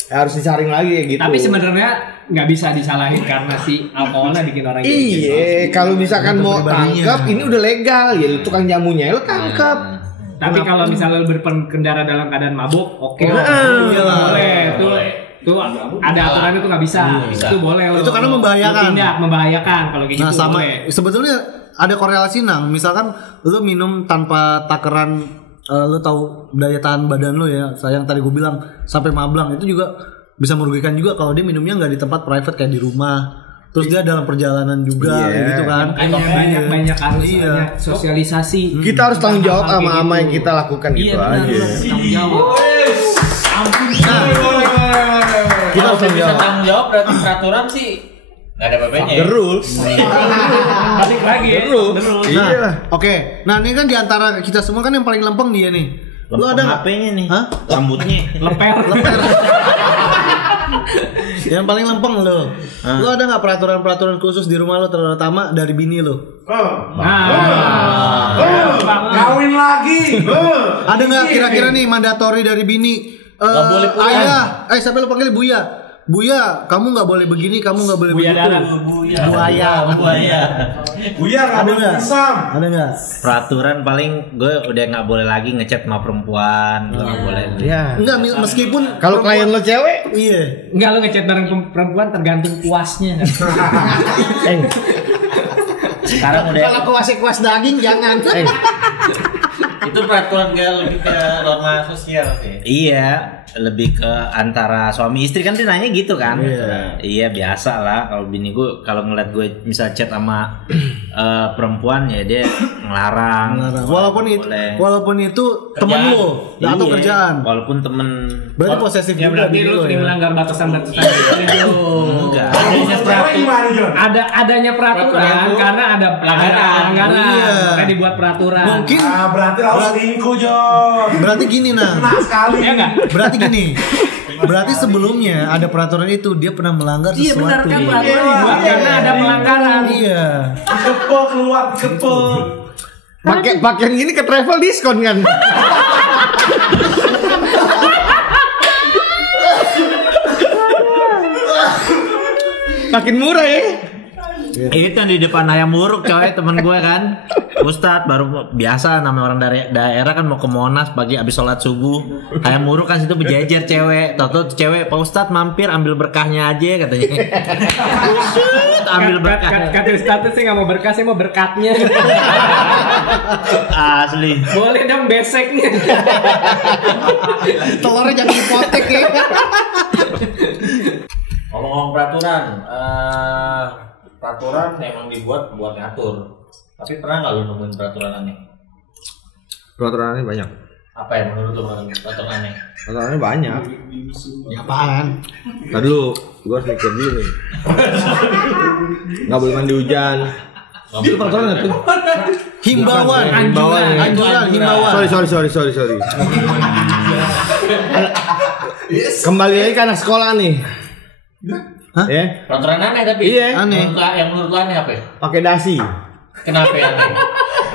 harus disaring lagi gitu. Tapi sebenarnya nggak bisa disalahin karena si alkoholnya bikin orang gitu. Iya, kalau misalkan mau tangkap ini udah legal ya, tukang jamunya lo tangkap. Tapi kalau misalnya lu berkendara dalam keadaan mabuk, oke. Boleh. Tuh ada aturan itu nggak bisa. Itu boleh. Itu karena membahayakan kalau kayak gitu. Sama boleh. sebetulnya ada korelasi Nang. Misalkan lu minum tanpa takaran, lu tahu daya tahan badan lu ya. Sayang tadi gue bilang sampai mablang itu juga bisa merugikan juga kalau dia minumnya nggak di tempat private kayak di rumah. Terus dia dalam perjalanan juga gitu kan. Banyak sosialisasi. Kita harus tanggung jawab sama yang kita lakukan gitu aja. Tanggung jawab. Kita harus bisa tanggung jawab, berarti peraturan sih nggak ada PP-nya. The rules. Balik lagi. The rules. Nah, oke. Nah, ini kan diantara kita semua kan yang paling lempeng dia nih. Lu ada HP-nya nih? Hah? Rambutnya Leper. Yang paling lempeng lo. Lu ada nggak peraturan khusus di rumah lo terutama dari bini lo? Kawin lagi. Ada nggak kira-kira nih mandatori dari bini? boleh pulang. Ayah, sampai lu panggil Buya. Buya, kamu nggak boleh begini, kamu nggak boleh Buya begitu. darat. Buya nggak boleh pisang. Ada nggak? peraturan paling gue udah nggak boleh lagi ngechat sama perempuan, gue nggak boleh. Ya. Enggak, meskipun Kalau klien lo cewek, iya. Enggak, lu ngechat bareng perempuan tergantung puasnya. Sekarang udah Kalau kuas daging jangan. Itu peraturan lebih ke norma sosial sih. Iya, lebih ke antara suami istri kan dia nanya gitu kan. Iya biasa lah kalau bini gue kalau ngeliat gue misal chat sama perempuan ya dia ngelarang. Walaupun itu temen lu atau kerjaan. Walaupun temen. Berarti posesif Ya juga berarti bini lu lo sering ya. melanggar batasan-batasan itu. Enggak. Adanya peraturan karena ada pelanggaran. Iya. Makanya dibuat peraturan. Mungkin Berarti harus selingkuh, Jon. berarti gini nah. Nah sekali. Ya enggak? Berarti gini. Berarti sebelumnya ada peraturan itu dia pernah melanggar sesuatu. Iya benar kan peraturan dibuat karena ada pelanggaran. Iya. Kepel keluar kepel. pakaian gini ke travel diskon kan? Makin murah ya. Itu yang di depan ayam muruk coy, temen gue kan Ustadz baru biasa namanya orang dari daerah kan mau ke Monas pagi abis sholat subuh. Ayam muruk kan situ berjejer cewek. Tahu cewek Pak Ustadz mampir ambil berkahnya aja katanya. Ambil berkah. Kata Ustadz sih nggak mau berkah, saya mau berkatnya. Asli. Boleh dong beseknya. Telurnya jangan hipotek ya. Ngomong-ngomong peraturan emang dibuat buat ngatur. Tapi pernah nggak lu nemuin peraturan aneh? Peraturannya banyak. Apa ya menurut lu peraturan aneh? Peraturannya banyak. Ya apaan? Ntar dulu, gue harus mikir dulu nih. Nggak boleh mandi hujan. Itu peraturan nggak tuh? Himbauan. Sorry. Kembali lagi ke anak sekolah nih. Hah? Ya, Peraturan aneh tapi. Iya. Aneh. Yang menurut lu aneh apa ya? pakai dasi. Kenapa ya aneh?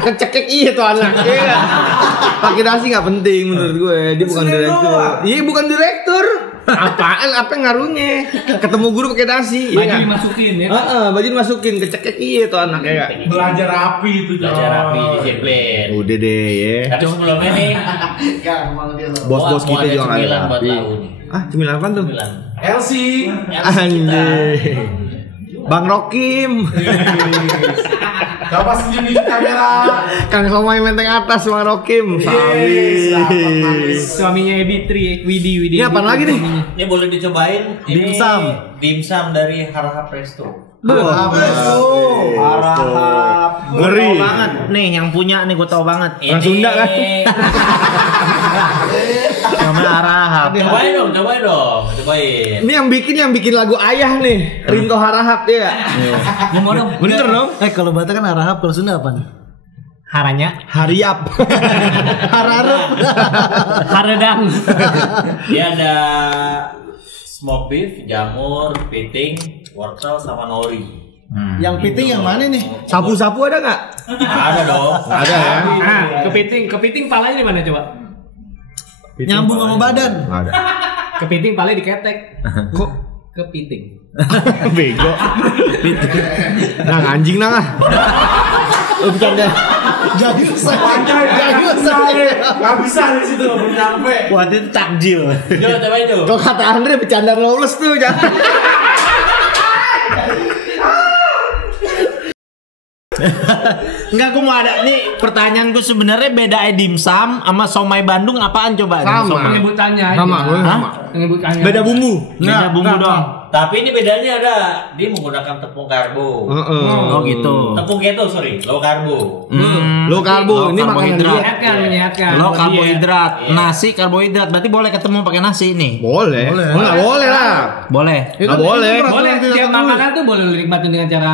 Kecekek iya tuh anak. Iya. Pakai dasi nggak penting menurut gue. Dia bukan direktur. Iya bukan direktur. Apaan? Apa ngaruhnya? Ketemu guru pakai dasi. Baju dimasukin ya. Baju dimasukin kecekek iya tuh anak ya. Belajar rapi itu, Jon. Belajar rapi, disiplin. Udah deh ya. Tapi sebelumnya nih, Bos-bos kita juga nggak ada buat rapi. lau nih. Cemilan apa tuh? Bilang. Elsie. Anjing. Bang Rokim. Coba senyum di kamera. Kang Somai Menteng Atas Bang Rokim. Sabi. Suaminya Ebitri, Widi. Ini apaan lagi nih? Ini boleh dicobain. Ini Dimsum. dimsum dari Harahap Resto. Harahap. Ngeri. Gue tau banget nih yang punya nih gue tau banget. Orang Sunda kan? Namanya Arahap. Cobain dong. Ini yang bikin lagu Ayah nih, Rinto Harahap ya. Yang mau dong. Bener dong? Kalau Batak kan Arahap, kalau Sunda apa nih? Haranya. Hariap. Hararep. Haredang. Dia ada smoke beef, jamur, piting, wortel sama nori. Yang piting yang mana nih? Sapu-sapu ada nggak? Ada dong. Ada ya. Nah, kepiting palanya di mana coba? Nyambung sama badan. Nggak ada. Kepiting palanya diketek. Kok Kepiting. bego? Nah anjing nah. Lu bercanda. Jayus saya. Gak bisa dari situ belum nyampe. Wah itu takjil. Jo, coba itu. Kalau kata Andre bercanda lawless tuh jangan. Enggak, gue mau ada nih pertanyaan gue sebenarnya beda dimsum sama somai Bandung apaan coba? Sama. Somai. Penyebutannya aja. Sama, sama. Penyebutannya. Beda bumbu. Beda bumbu dong. Tapi ini bedanya ada. Dia menggunakan tepung karbo. Oh gitu. Tepung keto, sorry, low karbo. Low karbo, ini makanan karbohidrat. dia. Menyehatkan. Lo Buat karbohidrat, Iya. nasi karbohidrat, berarti boleh ketemu pakai nasi nih. Boleh. Boleh. Enggak boleh lah. Boleh. Nggak boleh. diet. Boleh, tiap makanan tuh boleh lu nikmatin dengan cara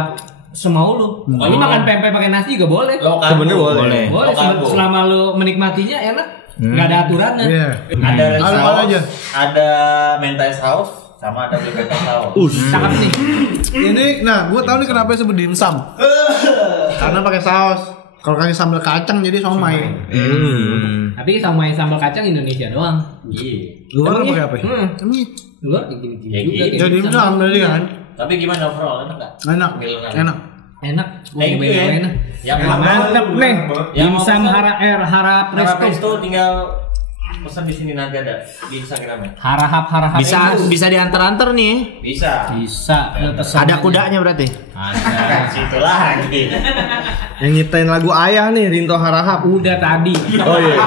semau lu. Ini makan pempek pakai nasi juga boleh. Low karbo. Sebenarnya boleh. Boleh. Boleh, Low karbo. selama lu menikmatinya enak. Nggak ada aturannya. Iya. Ada red Ada apa sauce, aja? ada mentai saus, sama ada black pepper saus. Cakep nih. Ini, nah, gue tahu nih kenapa disebut dimsum. Karena pakai saus. Kalau kasih sambal kacang jadi somai. Tapi sama sambal kacang Indonesia doang. Iya. Luar pakai apa? Emangnya? Luar gini-gini Ya, juga. gitu. Jadi dimsum berarti kan? Tapi gimana overall, enak nggak? Enak. Milenan. Enak. Enak. Thank you, ya. Yang Mantep nih. Yang Dimsum mau harap Harap presto. Presto tinggal pesan di sini nanti ada di Instagramnya. Harap. Bisa diantar-antar nih. Bisa. Bisa. Lu pesan Ada aja. kudanya berarti. Ada situ lagi. Yang nyiptain lagu Ayah nih, Rinto Harahap. Udah tadi. Oh iya.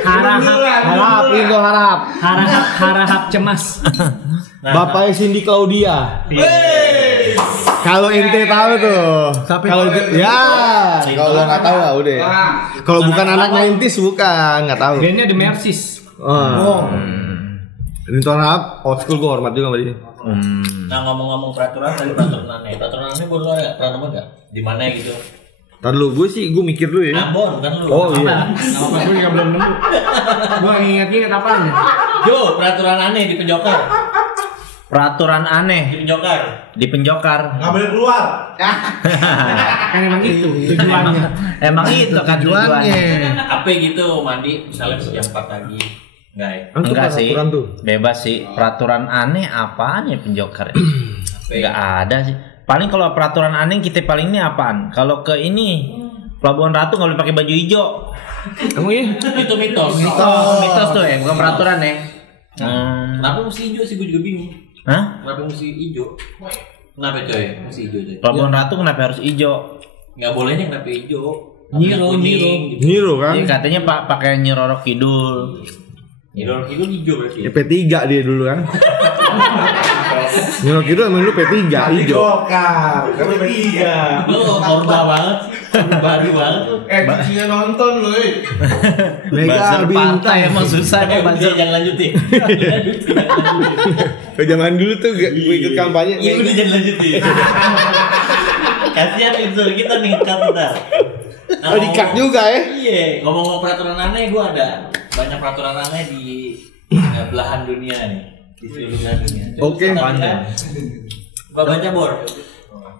Harap, Rinto Harap. Harap cemas. Nah, Bapaknya Cindy Claudia. Kalau ente tahu tuh. Kalau ya, kalau lo nggak tahu lah udah. Kalau bukan anak 90s bukan, nggak tahu. Bandnya The Mercies. Oh. Rinto Harap, old school gue hormat juga sama dia. Nah ngomong-ngomong peraturan tadi peraturan aneh boleh nggak? Pernah nemu nggak? Di mana gitu? Ntar lu, gue mikir dulu ya. Ambon kan lu. Oh iya. Apa gue juga belum nemu. Gue ingat-ingat apaan ya? Jo, peraturan aneh di penjokar. Peraturan aneh Di penjokar. di penjokar. Nggak boleh keluar. Kan emang itu tujuannya. Emang itu kan tujuannya. Apa gitu mandi misalnya jam 4 pagi. Enggak ya? Kan tuh Enggak sih. peraturan tuh. Bebas sih. Peraturan aneh apaan ya penjokar? Enggak ada sih. Paling kalau peraturan aneh kita paling ini apaan? Kalau ke ini Pelabuhan Ratu nggak boleh pakai baju hijau. Emang iya? Itu mitos. Mitos tuh ya, bukan peraturan ya. Kenapa mesti hijau sih? Gue juga bingung. Hah? Kenapa mesti hijau? Kenapa coy? Mesti hijau coy? Pelabuhan Ratu kenapa harus hijau? Nggak bolehnya kenapa hijau? Niro. Niro kan? Ya, katanya Pak pakai Nyi Roro Kidul. Niro itu hijau berarti. Ya, P3 dia dulu kan. Niro Kidul emang lu P3 hijau. Jokar. Kami tiga. Lu korba banget sih. Baru banget lu. Cicinnya nonton lu. Mega Buzzer bintang. pantai emang susah deh buzzer. Jangan lanjutin. Ke zaman dulu tuh gue ikut kampanye. Iya udah jangan lanjutin. Kasihan insur kita nih cut ntar. Oh di-cut juga ya? Iya, ngomong-ngomong peraturan aneh, gue ada banyak peraturan aneh di belahan dunia nih, di seluruh belahan dunia. Oke, panjang. Baca Bor.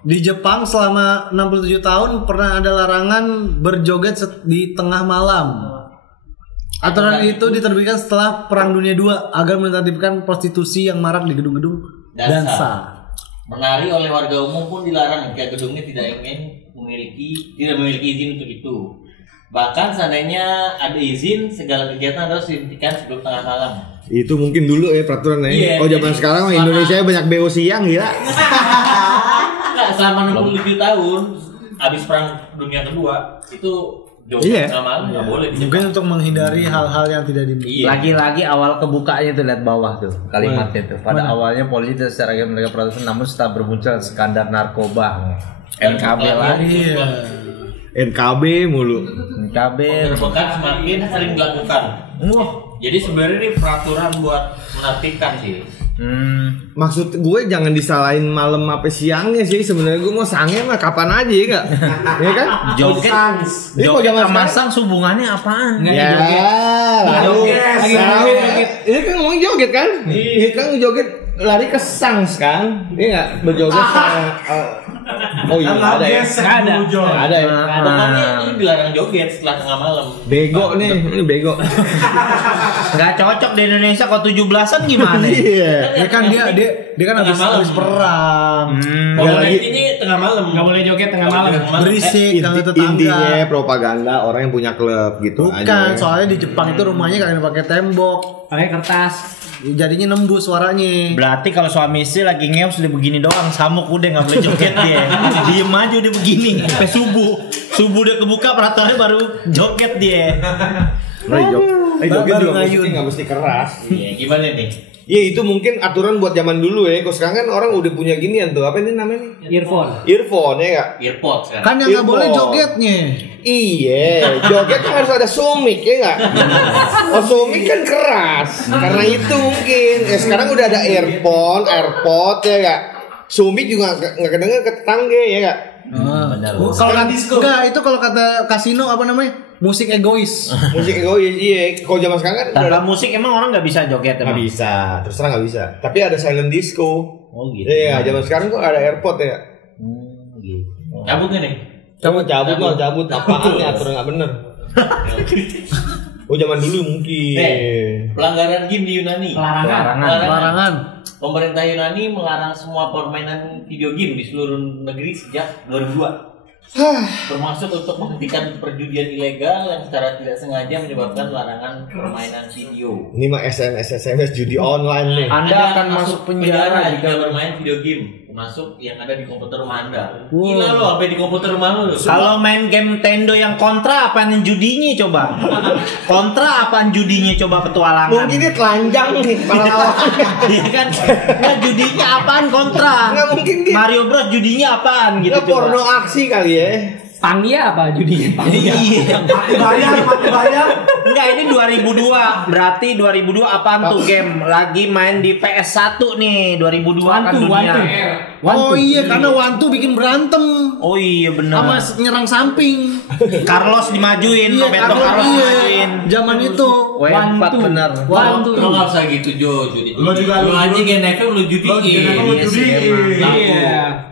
Di Jepang selama 67 tahun pernah ada larangan berjoget di tengah malam. Aturan itu diterbitkan setelah Perang Dunia II agar menertibkan prostitusi yang marak di gedung-gedung dansa. Menari oleh warga umum pun dilarang jika gedungnya tidak memiliki izin untuk itu. Bahkan seandainya ada izin, segala kegiatan harus dihentikan sebelum tengah malam. Itu mungkin dulu ya peraturannya. Iya, Oh zaman jadi sekarang mah selama- Indonesia banyak BO siang gila. Enggak, selama 67 tahun habis perang dunia kedua itu Iya. tengah malam nggak boleh di Mungkin Jepang. untuk menghindari hal-hal yang tidak diinginkan. Iya. Lagi-lagi awal kebukanya tuh lihat bawah tuh kalimatnya tuh. Pada awalnya polisi dan secara mereka protes, namun setelah bermunculan skandal narkoba, NKB lagi, Iya. NKB mulu. NKB. Penggerbekan semakin sering dilakukan. Wah. Jadi sebenarnya ini peraturan buat menertibkan sih. Maksud gue jangan disalahin malam apa siangnya sih. Sebenarnya gue mau sange mah kapan aja ya enggak? Ya kan? Joget. Ini kok Joget zaman sama sekarang? sang hubungannya apaan? Nggak, Ya, joget. lalu Joget. ini kan ngomong joget kan? Iya kan joget lari ke Sangs kan? Iya nggak berjoget sama oh iya ada ya? Nggak ada. Ada ya? Pokoknya lu dilarang joget setelah tengah malam. Bego nih, ini bego. Nggak cocok di Indonesia kok 17-an gimana? Iya. Ya kan dia kan habis perang. Nggak lagi. Ini tengah malam. Nggak boleh joget tengah malam. Berisik dengan tetangga. Intinya propaganda orang yang punya klub gitu. Bukan, aja. soalnya di Jepang itu rumahnya kagak pakai tembok. Pakai kertas. Jadinya nembus suaranya. Berarti kalau suami istri lagi ngeus udah begini doang, samuk udah nggak boleh joget dia. Diem aja udah begini sampai subuh udah kebuka peraturannya baru joget dia. Joget Baru juga ngayun. nggak mesti keras. Iya, gimana nih? Ya itu mungkin aturan buat zaman dulu ya. Kalau sekarang kan orang udah punya ginian tuh. Apa ini namanya? Earphone. Earphone ya nggak? Earpods kan. Kan yang nggak boleh Earphone. jogetnya. Iya, joget kan harus ada sumik ya nggak? Oh sumik kan keras, karena itu mungkin. Ya sekarang udah ada earphone, AirPod ya nggak? Sumik juga nggak kedengar ke tetangga ya nggak? Kalau enggak itu kalau kata kasino apa namanya? Musik egois. Musik egois, iya. Kalau zaman sekarang kan Tanpa musik emang orang nggak bisa joget nggak emang. bisa, terus terang nggak bisa. Tapi ada silent disco. Oh gitu. Iya, zaman sekarang kok ada AirPod ya. Gitu. Cabut nggak nih? Cabut apaan ya aturan nggak bener. Oh zaman dulu mungkin. Pelanggaran game di Yunani. Larangan. Pemerintah Yunani melarang semua permainan video game di seluruh negeri sejak 2002. Termasuk untuk menghentikan perjudian ilegal yang secara tidak sengaja menyebabkan larangan permainan video. Ini mah SMS judi online nih. Anda akan masuk penjara jika bermain video game, termasuk yang ada di komputer rumah Anda. Gila lo, apa di komputer rumah lo? Kalau main game Nintendo yang kontra apaan yang judinya coba? Kontra apaan judinya coba petualangan? Mungkin dia telanjang nih kepala lawannya. Iya kan? Nggak judinya apaan kontra? Nggak mungkin dia. Mario Bros judinya apaan gitu Nggak coba? porno aksi kali ya. Pangya apa judinya? Iya. Mati bayar. Enggak, ini 2002. Berarti 2002 apaan tuh game? Lagi main di PS1 nih, 2002 kan dunia. Oh iya, karena Wantu bikin berantem. Oh iya benar. Sama nyerang samping. Carlos dimajuin, Iya, Roberto Carlos dimajuin. Zaman itu. W4 bener. Lo nggak usah gitu Jo, judi. Lo juga lo aja GNF lu judiin. Lo judiin. Iya.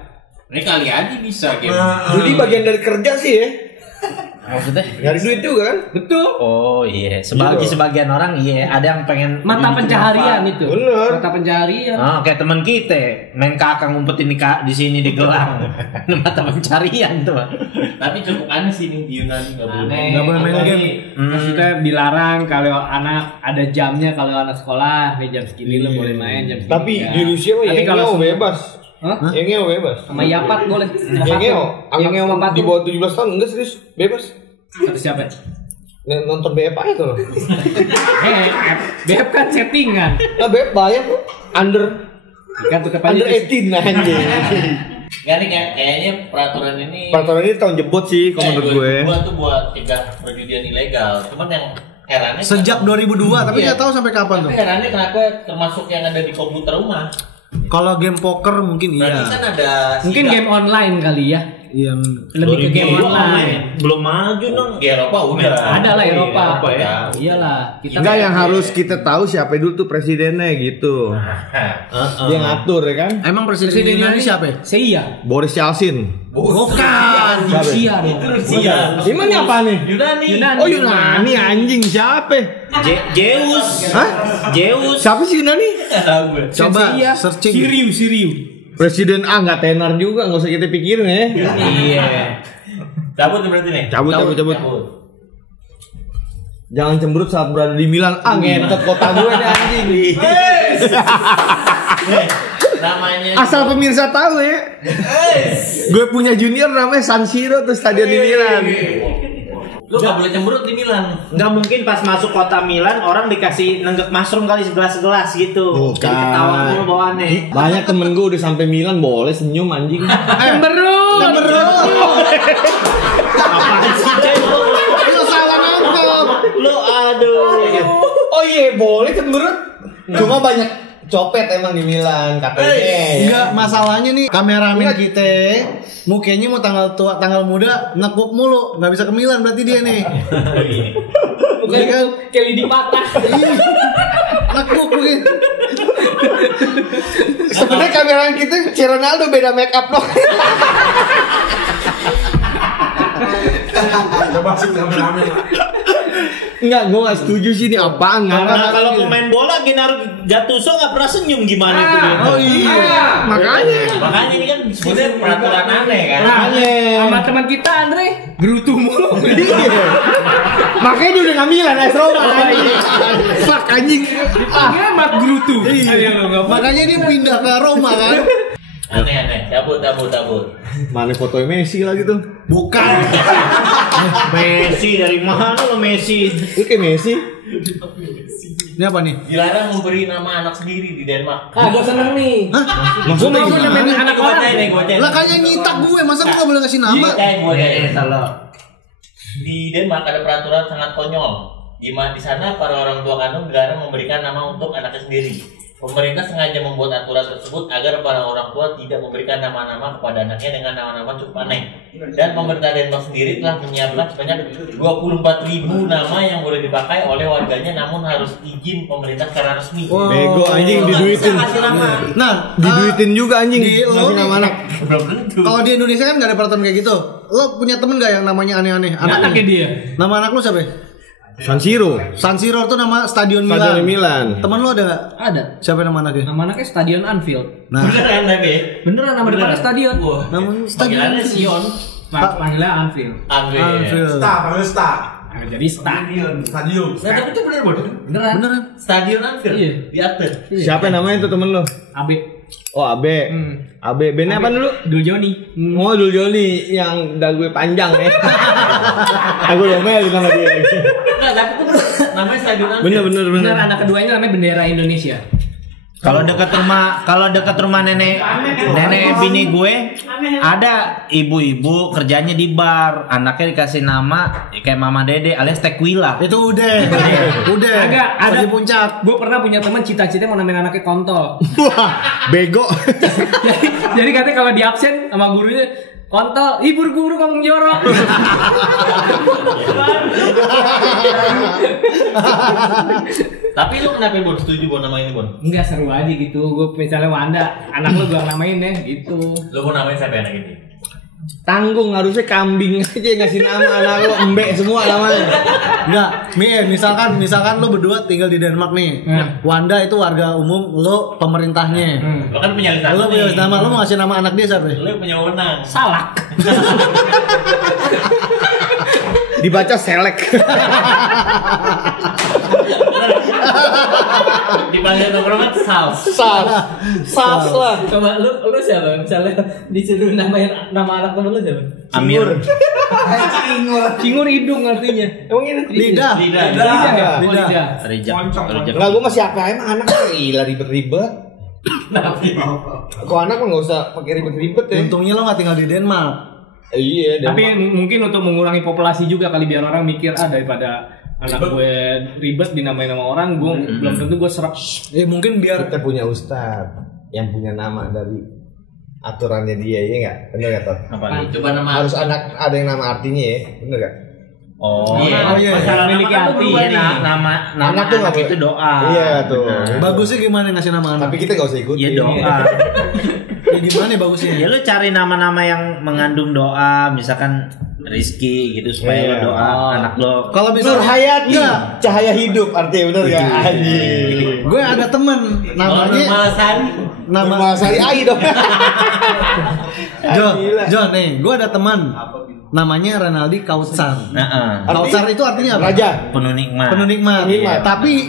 Ini kali aja bisa game. Judi bagian dari kerja sih ya. Maksudnya? Nyari duit juga kan? Betul. Oh iya, sebagian orang iya, ada yang pengen Mata pencaharian itu. Bener. Mata pencaharian. Oh, kayak teman kita, main kakak ngumpetin di sini di gelang. Mata pencarian tuh. Tapi cukup aneh sih nih di Yunani nggak boleh. Nggak boleh main game. Maksudnya dilarang kalau anak ada jamnya, kalau anak sekolah nih jam segini lo boleh main jam segini. Tapi ya. di Rusia mah Tapi kalau yang semua- bebas. Hah? Yang bebas. Sama Yapat boleh. Yang Yang anak di bawah 17 tahun enggak serius bebas. Terus siapa? Nonton BF aja tuh. BF kan settingan. Nah BF bayar tuh under Kan tetap aja. under 18 anjing. Nggak nih kayaknya peraturan ini. Peraturan ini tahun jebot sih kalau menurut gue. Buat tuh buat cegah perjudian ilegal. Cuman yang herannya Sejak 2002, tapi Iya. nggak tahu sampai kapan tuh. Tapi herannya kenapa termasuk yang ada di komputer rumah? Kalau game poker mungkin Berarti iya. kan ada Mungkin sidang. game online kali ya. Yang Lebih ke game online. Belum maju dong. Di Eropa udah. Ada lah Eropa. Eropa ya. Iyalah. Kita Enggak yang harus kita tahu siapa dulu tuh presidennya gitu. Dia ngatur ya kan? emang presiden Yunani siapa ya? Saya. Boris Yeltsin. Bukan. Rusia dong. Rusia. Gimana apa nih? Yunani. Oh Yunani anjing siapa? Zeus. Hah? Zeus. Siapa sih Yunani? Coba Saya. searching. Siriu. Presiden nggak tenar juga, nggak usah kita pikirin ya. Iya. Cabut berarti nih. Cabut. Jangan cemberut saat berada di Milan. Ngentot kota gue nih anjing. Namanya Asal pemirsa tahu ya. Gue punya junior namanya San Siro tuh stadion di Milan. lu gak boleh cemberut di Milan. Nggak mungkin pas masuk kota Milan orang dikasih nenggek mushroom kali segelas-gelas gitu. Jadi ketawa dulu bawaannya. Banyak temen gue udah sampai Milan boleh senyum anjing. Cemberut. Apaan sih Ceko? Lu salah nangkep. Lu aduh. Oh iya boleh cemberut. Cuma banyak copet emang di Milan katanya. Enggak, masalahnya nih kameramen kita mukanya mau tanggal tua tanggal muda nekuk mulu, nggak bisa ke Milan berarti dia nih. Bukan kan? Kayak lidi patah. Nekuk mungkin. Sebenarnya kamera kita si Ronaldo beda make up loh. Coba sih rame-rame lah. Enggak, gue gak setuju sih ini apaan. Karena kalau pemain bola Gennaro Gattuso nggak pernah senyum gimana itu dia? Oh iya, Makanya ini kan sebenarnya peraturan aneh kan. Sama teman kita Andre gerutu mulu. Makanya dia udah ngambilan AS Roma anjing. Fuck anjing. Dia mat gerutu. Makanya dia pindah ke Roma kan. Aneh. Cabut. Mana fotonya Messi lagi tuh? Bukan. Messi dari mana lo Messi? Lu kayak Messi. Ini apa nih? Dilarang memberi nama anak sendiri di Denmark. Gue seneng nih. Gue mau namain anak orang. Lah kayaknya nyitak gue, masa gue gak boleh ngasih nama? Di Denmark ada peraturan sangat konyol. Di sana para orang tua kandung dilarang memberikan nama untuk anaknya sendiri. Pemerintah sengaja membuat aturan tersebut agar para orang tua tidak memberikan nama-nama kepada anaknya dengan nama-nama cukup aneh. Dan pemerintah Denmark sendiri telah menyiapkan sebanyak 24.000 nama yang boleh dipakai oleh warganya, namun harus izin pemerintah secara resmi. Bego anjing diduitin. Nah, Diduitin juga anjing. Ngasih nama anak. Kalau di Indonesia kan gak ada peraturan kayak gitu. Lo punya temen gak yang namanya aneh-aneh? Anaknya dia. Nama anak lo siapa? San Siro. San Siro tuh nama Stadion Milan. Stadion Milan. Temen lo ada gak? Ada. Siapa nama anaknya? Nama anaknya Stadion Anfield. Nah, Beneran tapi. Beneran nama depannya Stadion. nama Stadion Panggilannya Sion. Panggilannya Anfield. Anfield. Panggil Star. Nah, jadi Stadion. Stadion. Nah, tapi itu bener. Beneran. Stadion Anfield. Iya. Di atas. Siapa namanya tuh temen lo? Abe. Oh Abe. Abe. Bandnya apa dulu? Dul Joni. Oh Dul Joni yang dagu panjang ya. Aku domel sama dia. Enggak, tapi itu namanya Stadion Anfield. Bener. Anak keduanya namanya bendera Indonesia. Kalau dekat rumah nenek bini gue ada ibu-ibu kerjanya di bar, anaknya dikasih nama kayak Mama Dede alias Tequila. Itu udah. Agak ada Di puncak. Gue pernah punya teman cita-cita mau namain anaknya Kontol. Wah, bego. Jadi katanya kalau di absen sama gurunya Kontol, ibu guru ngomong jorok. Tapi lu kenapa Bon setuju Bon nama ini Bon? Enggak, seru aja gitu. Gue misalnya Wanda, anak lu gue namain ya gitu. Lu mau namain siapa anak ini? Tanggung, harusnya kambing aja yang ngasih nama anak lo, embek semua namanya. Enggak, misalkan lo berdua tinggal di Denmark nih. Wanda itu warga umum, lo pemerintahnya. Lo kan punya lisan. Lo punya nama, lo mau ngasih nama anak dia siapa? Lo punya wewenang. Salak. Dibaca selek. Dipanggil tongkrongan Sals lah. Coba lu siapa? Misalnya disuruh namain nama anak temen lu siapa? Amir. Cingur hidung artinya. Emang ini Lidah. Lidah. Rejak. Enggak, gue masih apa emang anak gila ribet-ribet. Kok anak mah nggak usah pakai ribet-ribet ya. Untungnya lo nggak tinggal di Denmark. Iya. Tapi mungkin untuk mengurangi populasi juga kali biar orang mikir daripada anak gue ribet dinamain nama orang, gue belum tentu gue serak. Mungkin biar kita punya ustad yang punya nama dari aturannya dia, ya nggak? Bener nggak Tot? Apa nih? Coba nama. Harus anak ada yang nama artinya ya, bener nggak? Oh, iya. Masalah memiliki arti nama Anak tuh nggak itu doa. Iya tuh. bagusnya gimana ngasih nama anak? Tapi kita nggak usah ikutin. Iya doa. Ya gimana bagusnya? Ya lu cari nama-nama yang mengandung doa, misalkan Rizky gitu supaya Iya. lo doa anak lo. Kalau Nur misalnya Hayati, enggak, cahaya hidup artinya bener nggak? Anjing. gue ada temen namanya Nama Sari Ai dong. John nih, gue ada teman namanya Renaldi Kautsar. Kautsar itu artinya apa? Raja. Penuh nikmat. Penuh nikmat. Tapi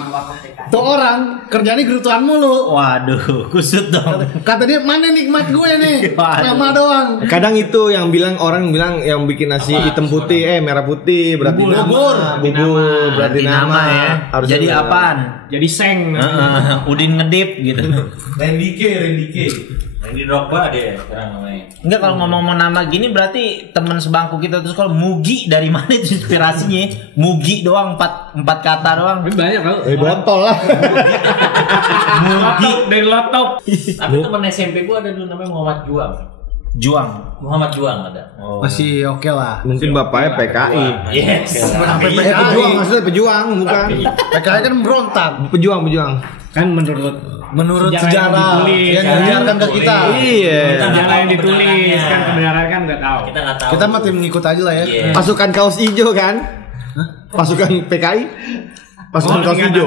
tuh orang kerjanya gerutuan mulu. Waduh, kusut dong. Kata dia, mana nikmat gue nih? Waduh. Nama doang. Kadang itu yang orang bilang yang bikin nasi hitam putih, merah putih berarti Bubur. Bubur berarti Ganti nama ya. Harus Jadi ada. apaan? Jadi seng. Udin ngedip gitu. Rendike. Ini Drogba deh sekarang namanya. Enggak, kalau ngomong nama gini berarti teman sebangku kita terus kalau Mugi dari mana itu inspirasinya? Mugi doang empat kata doang. Tapi banyak tau. Botol lah. Mugi Dari laptop. Tapi teman SMP gua ada dulu namanya Muhammad Juang. Muhammad Juang ada. Oh. Masih oke lah. Mungkin bapaknya PKI. Yes. Pejuang maksudnya pejuang bukan. PKI kan berontak. Pejuang. Kan menurut menurut Sejarah yang sejarah ditulis, yang kan? diajarkan ke kita. Iya. Sejarah yang ditulis kan kebenaran kan nggak tahu. Kita nggak tahu. Kita mah tim ngikut aja lah ya. Iya. Pasukan kaos hijau kan? Pasukan PKI? Pasukan kaos hijau.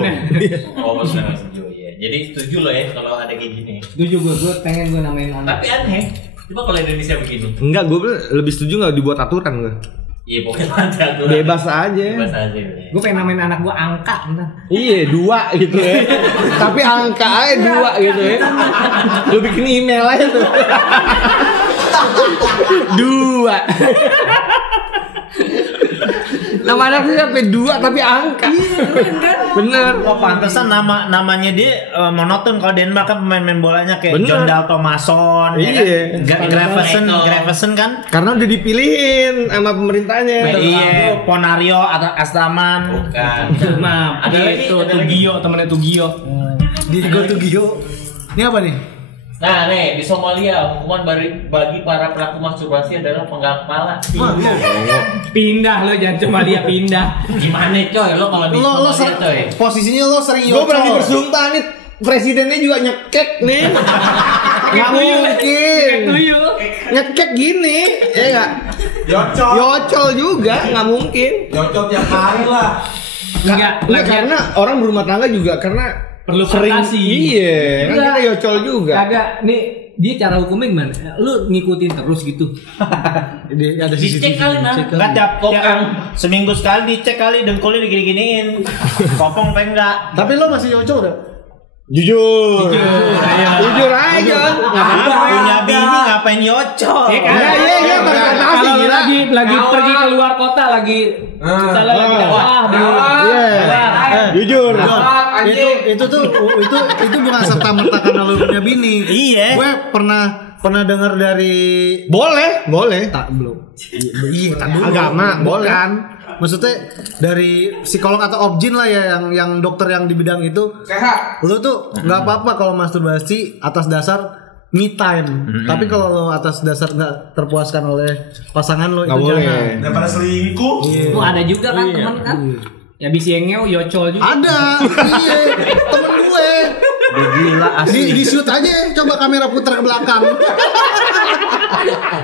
Oh, pasukan setuju ya. Jadi setuju lo ya kalau ada kayak gini. Setuju gue pengen gue namain anak. Tapi aneh. Coba kalau Indonesia begini. Enggak, gue lebih setuju nggak dibuat aturan gue. Iya pokoknya ada aturan. Bebas aja. Bebas aja. Ya. Gue pengen namain anak gue Angka bentar. Iya, 2 gitu ya. Tapi angka aja 2 gitu ya. Lu bikin email aja tuh. 2. Nama anak sih sampai 2 tapi angka. Bener. Oh pantesan namanya dia monoton. Kalau Denmark kan pemain bolanya kayak Bener. Jon Dahl Tomasson, Iya. Gravensen kan? Karena udah dipilihin sama pemerintahnya. Iya, Ponario atau Astaman. Bukan. Maaf, Ada lagi, itu ada lagi. Tugio, temennya Tugio. Diego Tugio. Ini apa nih? Nah nih di Somalia hukuman bagi para pelaku masturbasi adalah penggal kepala. Pindah lo, jangan cuma dia pindah. Gimana coy lo kalau di Lo Somalia coy? posisinya lo sering Gue yocol. berani bersumpah nih presidennya juga nyekek nih. Nggak mungkin. Tuyul. Nyekek gini, ya nggak? Yocol. Yocol juga nggak mungkin. Yocol tiap hari lah. Enggak, Nggak, karena orang berumah tangga juga karena perlu sering. fantasi. Iya, kan Enggak. kita yocol juga. Kagak, nih dia cara hukumnya gimana? Lu ngikutin terus gitu. Ada Dicek kali nah. Enggak tiap seminggu sekali dicek kali dengkulnya digini-giniin. Kopong apa enggak? Tapi lo masih yocol udah? Jujur aja. Nggak apa-apa. Punya bini ngapain yocol? Iya kan? Iya, fantasi Kalau gila. lagi pergi keluar kota lagi misalnya lagi dakwah di Iya. Jujur. Itu bukan serta merta karena lo punya bini. Iya. Gue pernah dengar dari Boleh. tak belum. Iya, tak dulu. Agama, boleh. Bukan. Maksudnya dari psikolog atau objin lah ya yang dokter yang di bidang itu. Sehat. Lo tuh nggak apa-apa kalau masturbasi atas dasar me time. Tapi kalau lo atas dasar nggak terpuaskan oleh pasangan lo Nggak itu boleh. jangan. Daripada selingkuh. Lu ada juga kan temen kan? Ya bisa ngeo yocol juga. Ada, iya, temen gue. Udah gila asli. Di shoot aja, coba kamera putar ke belakang.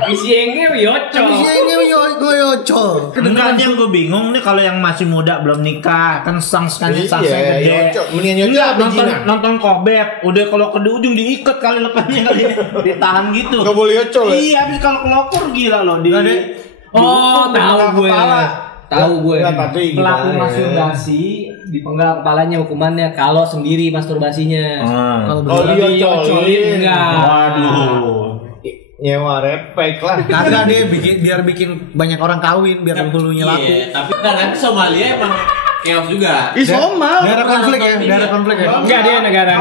Bisa ngeo yocol. Iya ini gue yocol. Enggak, yang gue bingung nih kalau yang masih muda belum nikah kan sangsnya Iya, gede. yocol. Mendingan yocol Enggak, apa Cina? nonton kobeb. Udah kalau ke ujung diikat kali lepasnya kali ditahan gitu. Nggak boleh yocol ya? Iya, tapi kalau kelopor gila loh di. Nggak deh. Oh, tahu gue. kepala. Tahu gue. Nggak, tapi Pelaku gimana? masturbasi dipenggal kepalanya hukumannya kalau sendiri masturbasinya. Kalau Oh, berdua iya, Diyocolin enggak. Waduh. Nyewa repek lah. kagak dia biar bikin banyak orang kawin biar penghulunya laku. Iya, tapi nanti Somalia emang chaos juga. Ih, Somal. Daerah konflik ya, daerah konflik ya. Enggak, dia negara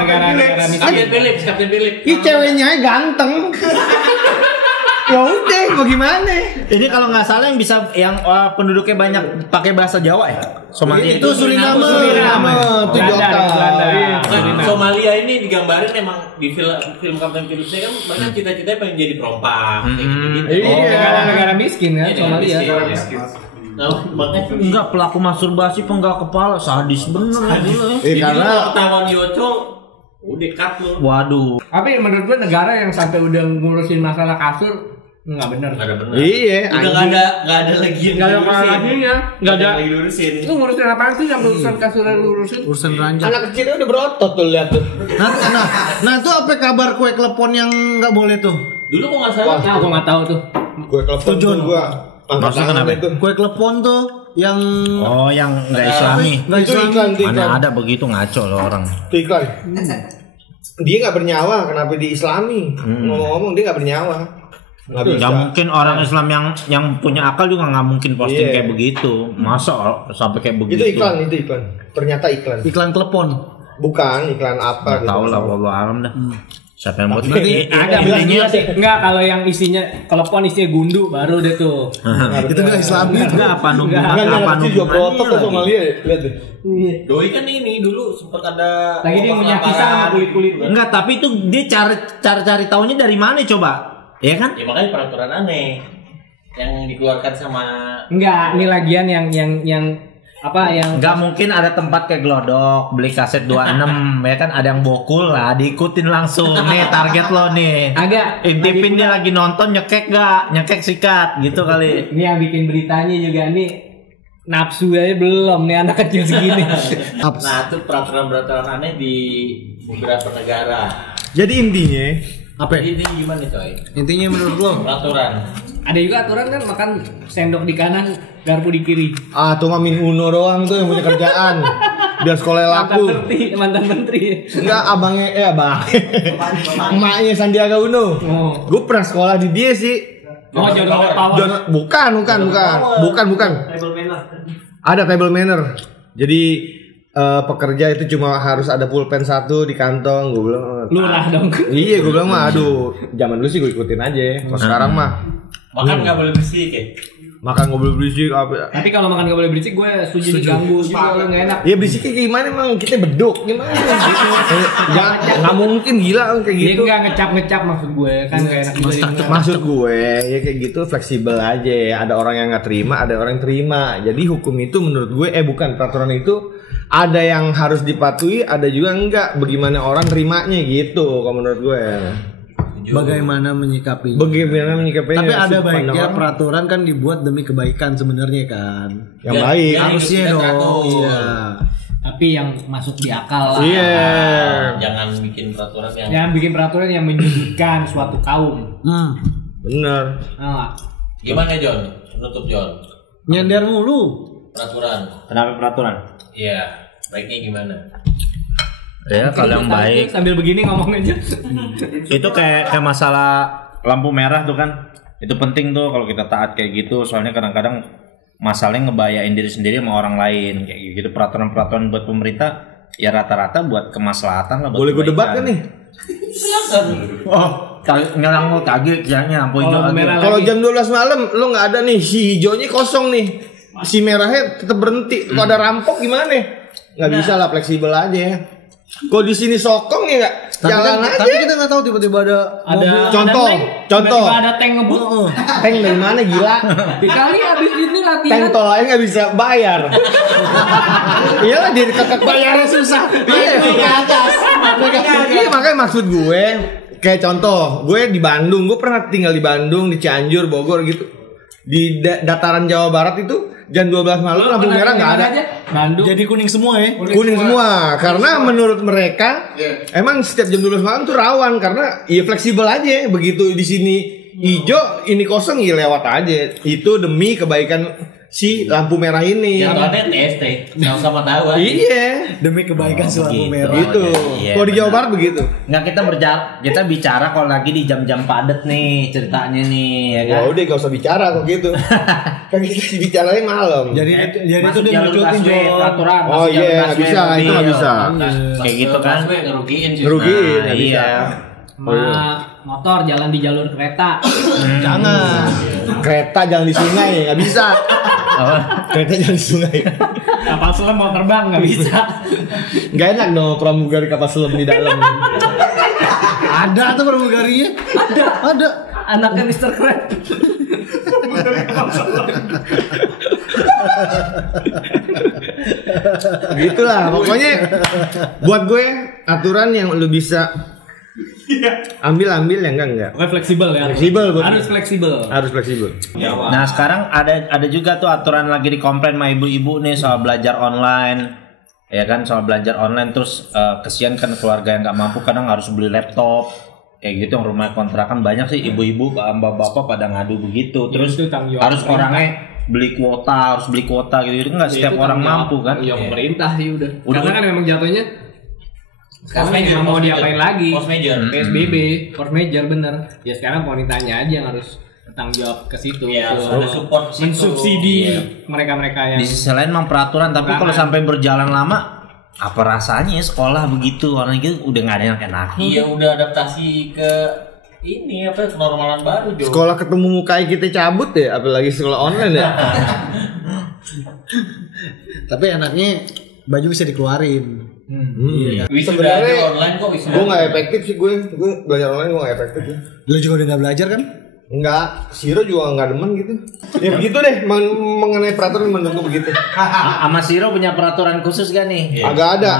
miskin. Kapten Philip. Ih, ceweknya ganteng. Ya udah, mau gimana? Ini kalau nggak salah yang bisa yang penduduknya banyak pakai bahasa Jawa ya? Somalia Itu Suriname. Itu Belanda, Jota. Belanda. Bukan, Somalia ini digambarin emang di film Kapten Philip kan banyak cita-citanya pengen jadi perompang kayak gitu. Iya. Negara miskin kan Iya, Somalia. miskin. Nah, makanya Enggak, pelaku masturbasi penggal kepala sadis bener lah gila ya. jadi Karena kalau ketahuan Yocol udah cut lu. Waduh. Tapi menurut gue negara yang sampai udah ngurusin masalah kasur nggak bener. Nggak ada bener. Iya, Udah nggak ada lagi yang Nggak ada diurusin. lagi-nya. Nggak ada. lagi diurusin. Lu ngurusin apaan sih yang urusan kasur yang urusin? Urusan ranjang. anak kecilnya udah berotot tuh lihat tuh. Nah itu apa kabar kue klepon yang nggak boleh tuh? Dulu kok nggak salah. Nah, gue nggak tahu tuh. Gue telepon Tujuan. gua. Angkat Maksudnya tangan kenapa? itu. Kue klepon tuh yang Oh, yang nggak Islami. nggak Itu Islami. iklan, itu iklan. Mana ada begitu ngaco loh orang. Itu iklan. Dia nggak bernyawa, kenapa di Islami? Ngomong-ngomong dia nggak bernyawa. Nggak bisa. Ya mungkin orang Islam yang punya akal juga nggak mungkin posting Iya. kayak begitu. Masa sampai kayak begitu? Itu iklan. Ternyata iklan. Iklan telepon. Bukan iklan apa Nggak tahu lah, wallahu alam dah. Siapa yang buat? Ada Intinya sih. Enggak, kalau yang isinya telepon isinya gundu baru deh tuh. Itu nggak Islami. enggak apa nunggu Kan anak kecil juga berotot tuh Somalia ya. Lihat deh. Doi kan ini dulu sempat ada Lagi dia punya pisang sama kulit-kulit. Enggak, tapi itu dia cara cari taunya dari mana coba? Ya kan? Ya makanya peraturan aneh yang dikeluarkan sama Enggak, ini lagian yang apa yang nggak mungkin ada tempat kayak Glodok beli kaset 26 ya kan, ada yang bokul lah diikutin langsung nih target lo nih. agak Intipin dia lagi nonton nyekek gak, nyekek sikat gitu kali. ini yang bikin beritanya juga nih nafsu aja belum nih anak kecil segini. Nah itu peraturan-peraturan aneh di beberapa negara. Jadi intinya Apa? Jadi ini gimana coy? Intinya menurut lo? Peraturan. Ada juga aturan kan makan sendok di kanan, garpu di kiri. Ah, tuh mah min uno doang tuh yang punya kerjaan. Biar sekolah laku. Mantan menteri. Enggak, abangnya emaknya Sandiaga Uno. Oh. Gue pernah sekolah di dia sih. Oh, John Power. Bukan. Ada table manner. Jadi pekerja itu cuma harus ada pulpen 1 di kantong. Gue bilang Lurah dong. iya, gue bilang mah aduh, zaman dulu sih gue ikutin aja. Kalau sekarang mah Makan nggak boleh bersih kayak. makan nggak boleh berisik apa. Tapi kalau makan gak boleh berisik gue setuju diganggu juga lo gak enak. Ya berisiknya kayak gimana emang kita beduk gimana gitu. Ya nggak mungkin gila kayak Dia gitu. nggak ngecap maksud gue kan gak enak juga. Maksud gue ya kayak gitu fleksibel aja. Ada orang yang nggak terima, ada orang yang terima. Jadi hukum itu menurut gue bukan peraturan itu ada yang harus dipatuhi, ada juga enggak. Bagaimana orang terimanya gitu kalau menurut gue. Bagaimana menyikapinya? Bagaimana menyikapinya? Tapi ada sudut baiknya pandang orang peraturan kan dibuat demi kebaikan sebenarnya kan. yang Ya, baik. ya. Harusnya kita dong. teratur. Iya. Tapi yang masuk di akal lah. Iya. Jangan bikin peraturan yang Jangan bikin peraturan yang menyudutkan suatu kaum. Bener. Nah, gimana John? Menutup John. Nyender mulu. Peraturan. Kenapa peraturan? Iya. Baiknya gimana? Ya kalau yang baik sambil begini ngomong aja. itu kayak masalah lampu merah tuh kan, itu penting tuh kalau kita taat kayak gitu, soalnya kadang-kadang masalahnya ngebahayain diri sendiri sama orang lain kayak gitu. Peraturan-peraturan buat pemerintah ya rata-rata buat kemaslahatan lah. Boleh gue debat kan nih? Oh, ngelang lo kaget kayaknya lampu hijau lagi. Kalau jam 12 malam lo nggak ada nih, si hijaunya kosong nih, si merahnya tetap berhenti. Kalau ada rampok gimana? Nggak bisa lah, fleksibel aja. Kalau di sini sokong ya nggak, jalan aja. Tapi kita nggak tahu tiba-tiba ada Contoh. Tiba-tiba ada tank ngebut. Tank dari mana gila? Dikali abis ini Tank latihan. tol aja nggak bisa bayar. Iyalah dia kakak bayarnya susah. Iya atas. Iya makanya maksud gue kayak contoh, gue di Bandung, gue pernah tinggal di Bandung, di Cianjur, Bogor gitu. Di dataran Jawa Barat itu jam 12 malam lampu merah nggak ada. Bandung. jadi kuning semua ya. Kuning semua karena menurut mereka emang setiap jam 12 malam tuh rawan karena ya fleksibel aja. Begitu di sini hijau ini kosong ya lewat aja. Itu demi kebaikan si lampu merah ini. Yang ada TST. Sama-sama tahu aja. Iya, Demi kebaikan si lampu begitu. merah. gitu. Iya, Kalau di Jawa Barat begitu. Nggak, kita bicara kalau lagi di jam-jam padat nih ceritanya nih ya kan. Ya udah gak usah bicara kok gitu. Kan kita bicaranya malam. Jadi itu Masuk dia jalur ngikutin busway, John. peraturan. Oh masuk jalur iya, nggak busway, bisa, itu mobil. nggak bisa. Kayak gitu kan. Busway ngerugiin sih. Ngerugiin, Nah, nggak bisa. iya. Motor jalan di jalur kereta. Jangan. Kereta jangan di sungai, nggak bisa. Kereta jangan di sungai. Kapal selam mau terbang nggak bisa. Nggak enak dong pramugari kapal selam di dalam. Ada tuh pramugarinya. Ada. Anaknya Mr. Crab. Gitulah pokoknya buat gue aturan yang lu bisa ambil ya enggak Oke, fleksibel ya. Fleksibel, betul. Harus fleksibel. Nah sekarang ada juga tuh aturan lagi dikomplain sama ibu-ibu nih soal belajar online. Ya kan, soal belajar online terus kesian kan keluarga yang nggak mampu kadang harus beli laptop kayak gitu, yang rumah kontrakan banyak sih ibu-ibu bapak-bapak pada ngadu begitu. Terus Itu tanggung jawab harus orangnya beli kuota gitu nggak setiap orang mampu kan. Ya pemerintah sih udah. Udah. Karena kan memang jatuhnya sekarang memang mau diapain lagi? Force major. PSBB, force major bener. Ya sekarang pemerintahnya aja yang harus bertanggung jawab ke situ. Iya, Tuh. ada support ke situ. Mensubsidi Iya. mereka-mereka yang Di sisi lain memang peraturan, tapi kalau sampai berjalan lama apa rasanya ya sekolah begitu orang gitu udah nggak ada yang enak. Iya, udah adaptasi ke ini apa kenormalan baru Jo. sekolah ketemu mukai kita cabut ya apalagi sekolah online ya. Tapi enaknya baju bisa dikeluarin. Wisuda Sebenarnya aja online kok wisuda. Gue nggak efektif sih gue belajar online gue nggak efektif ya. Lu juga udah nggak belajar kan? Enggak, Siro juga enggak demen gitu. Ya begitu deh mengenai peraturan menurut gue begitu. Sama Siro punya peraturan khusus gak nih? Agak ada.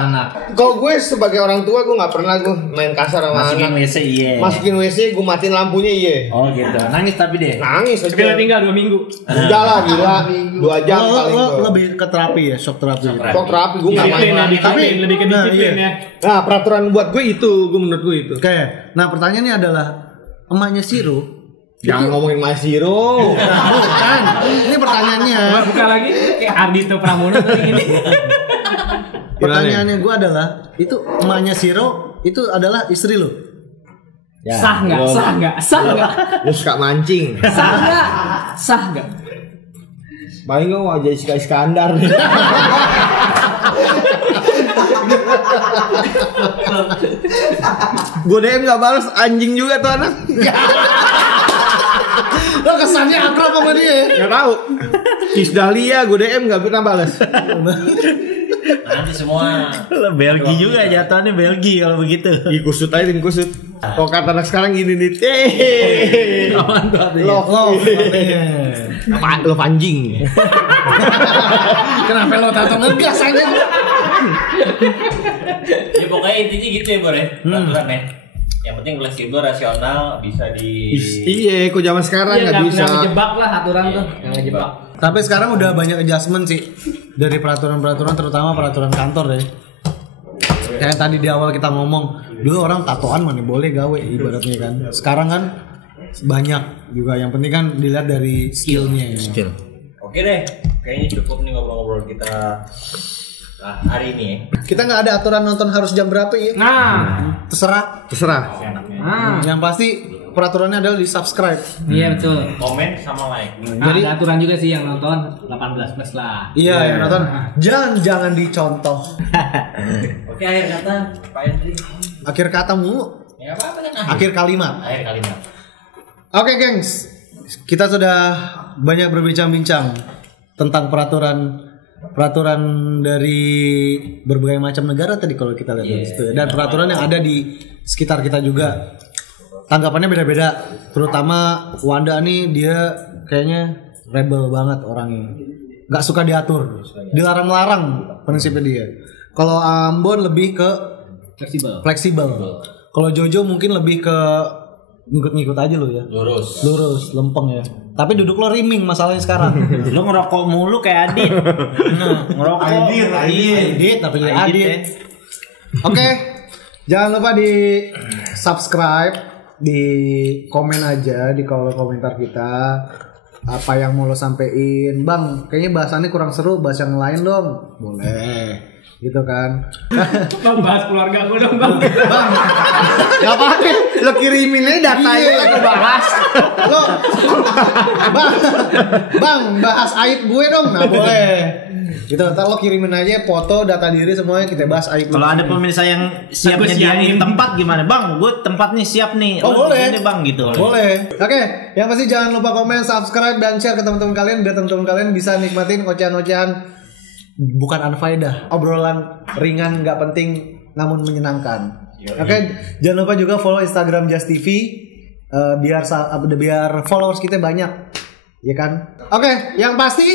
Kalau gue sebagai orang tua gue nggak pernah gue main kasar sama Masukin anak. WC iya. Masukin WC gue matiin lampunya iya. Oh gitu. Nangis tapi deh. Nangis aja. Tapi tinggal 2 minggu. Udah lah gila 2 jam paling Lo tuh. lebih ke terapi ya, shock terapi. Shock terapi gue nggak main. Lebih ke disiplin ya. Nah peraturan buat gue itu, gue menurut gue itu. Oke, nah pertanyaannya adalah emaknya Siro. Jangan ngomongin Mas Siro. Bukan, ini pertanyaannya. Buka lagi kayak Ardito Pramono tadi ini. Pertanyaannya gue adalah, itu emaknya Siro itu adalah istri lo. Ya, Sah nggak? Sah nggak? Sah nggak? Lu suka mancing. Sah nggak? Sah nggak? Paling gue wajah Iskandar. Gue DM gak balas, anjing juga tuh anak. Lo kesannya akrab sama dia. Gak tau. Kis Dahlia gue DM gak pernah balas. Nanti semua Lo Belgi juga jatuhannya Belgi kalau begitu. Di kusut aja tim kusut. Kalau kata anak sekarang gini nih. Lo anjing. Kenapa lo tato ngegas aja? ya pokoknya intinya gitu ya Bor ya. Peraturan ya. Yang penting fleksibel, rasional, bisa di Iya, kok zaman sekarang nggak bisa. Nggak ngejebak lah aturan tuh. Nggak ngejebak. Tapi sekarang udah banyak adjustment sih dari peraturan-peraturan, terutama peraturan kantor ya. Kayak tadi di awal kita ngomong, dulu orang tatoan mana boleh gawe ibaratnya kan. Sekarang kan banyak juga, yang penting kan dilihat dari skillnya. Skill. Oke deh, kayaknya cukup nih ngobrol-ngobrol kita hari ini ya. Kita nggak ada aturan nonton harus jam berapa ya. Nah, Terserah. Enaknya. Yang pasti peraturannya adalah di subscribe. iya betul. Komen sama like. Nah, ada aturan juga sih yang nonton 18 plus lah. Iya, yang nonton jangan dicontoh. Oke, akhir kata Pak Hendri. Akhir kata mulu. Ya apa kan? Akhir kalimat. Akhir kalimat. Oke, gengs. Kita sudah banyak berbincang-bincang tentang peraturan dari berbagai macam negara tadi kalau kita lihat dari situ ya. Dan peraturan yang ada di sekitar kita juga. Tanggapannya beda-beda. Terutama Wanda nih, dia kayaknya rebel banget orangnya. Gak suka diatur. Dilarang-larang prinsipnya dia. Kalau Ambon lebih ke fleksibel. Kalau Jojo mungkin lebih ke ngikut-ngikut aja lo ya. Lurus, lempeng ya. Tapi duduk lo riming masalahnya sekarang. Lo ngerokok mulu kayak Adit. Nah, ngerokok. Adit tapi jadi Adit. Oke. Jangan lupa di subscribe, di komen aja di kolom komentar kita. Apa yang mau lo sampein, Bang? Kayaknya bahasannya kurang seru, bahas yang lain dong. Boleh. Gitu kan. Bang, bahas keluarga gue dong Bang. Bang, Gak apa-apa, lo kirimin aja datanya aku bahas. lo bang bahas aib gue dong. Nah boleh gitu, ntar lo kirimin aja foto, data diri semuanya, kita bahas aib. Kalau ada pemirsa yang siap nyediain tempat gimana, Bang? Gue tempat nih siap nih. Oh boleh ini Bang gitu. boleh. Oke, yang pasti jangan lupa komen, subscribe, dan share ke teman-teman kalian biar teman-teman kalian bisa nikmatin ocehan-ocehan bukan anfaedah, obrolan ringan nggak penting namun menyenangkan. Oke, jangan lupa juga follow Instagram Just TV biar followers kita banyak, ya kan? Oke, yang pasti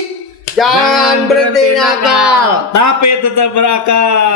jangan berhenti nakal, tapi tetap berakal.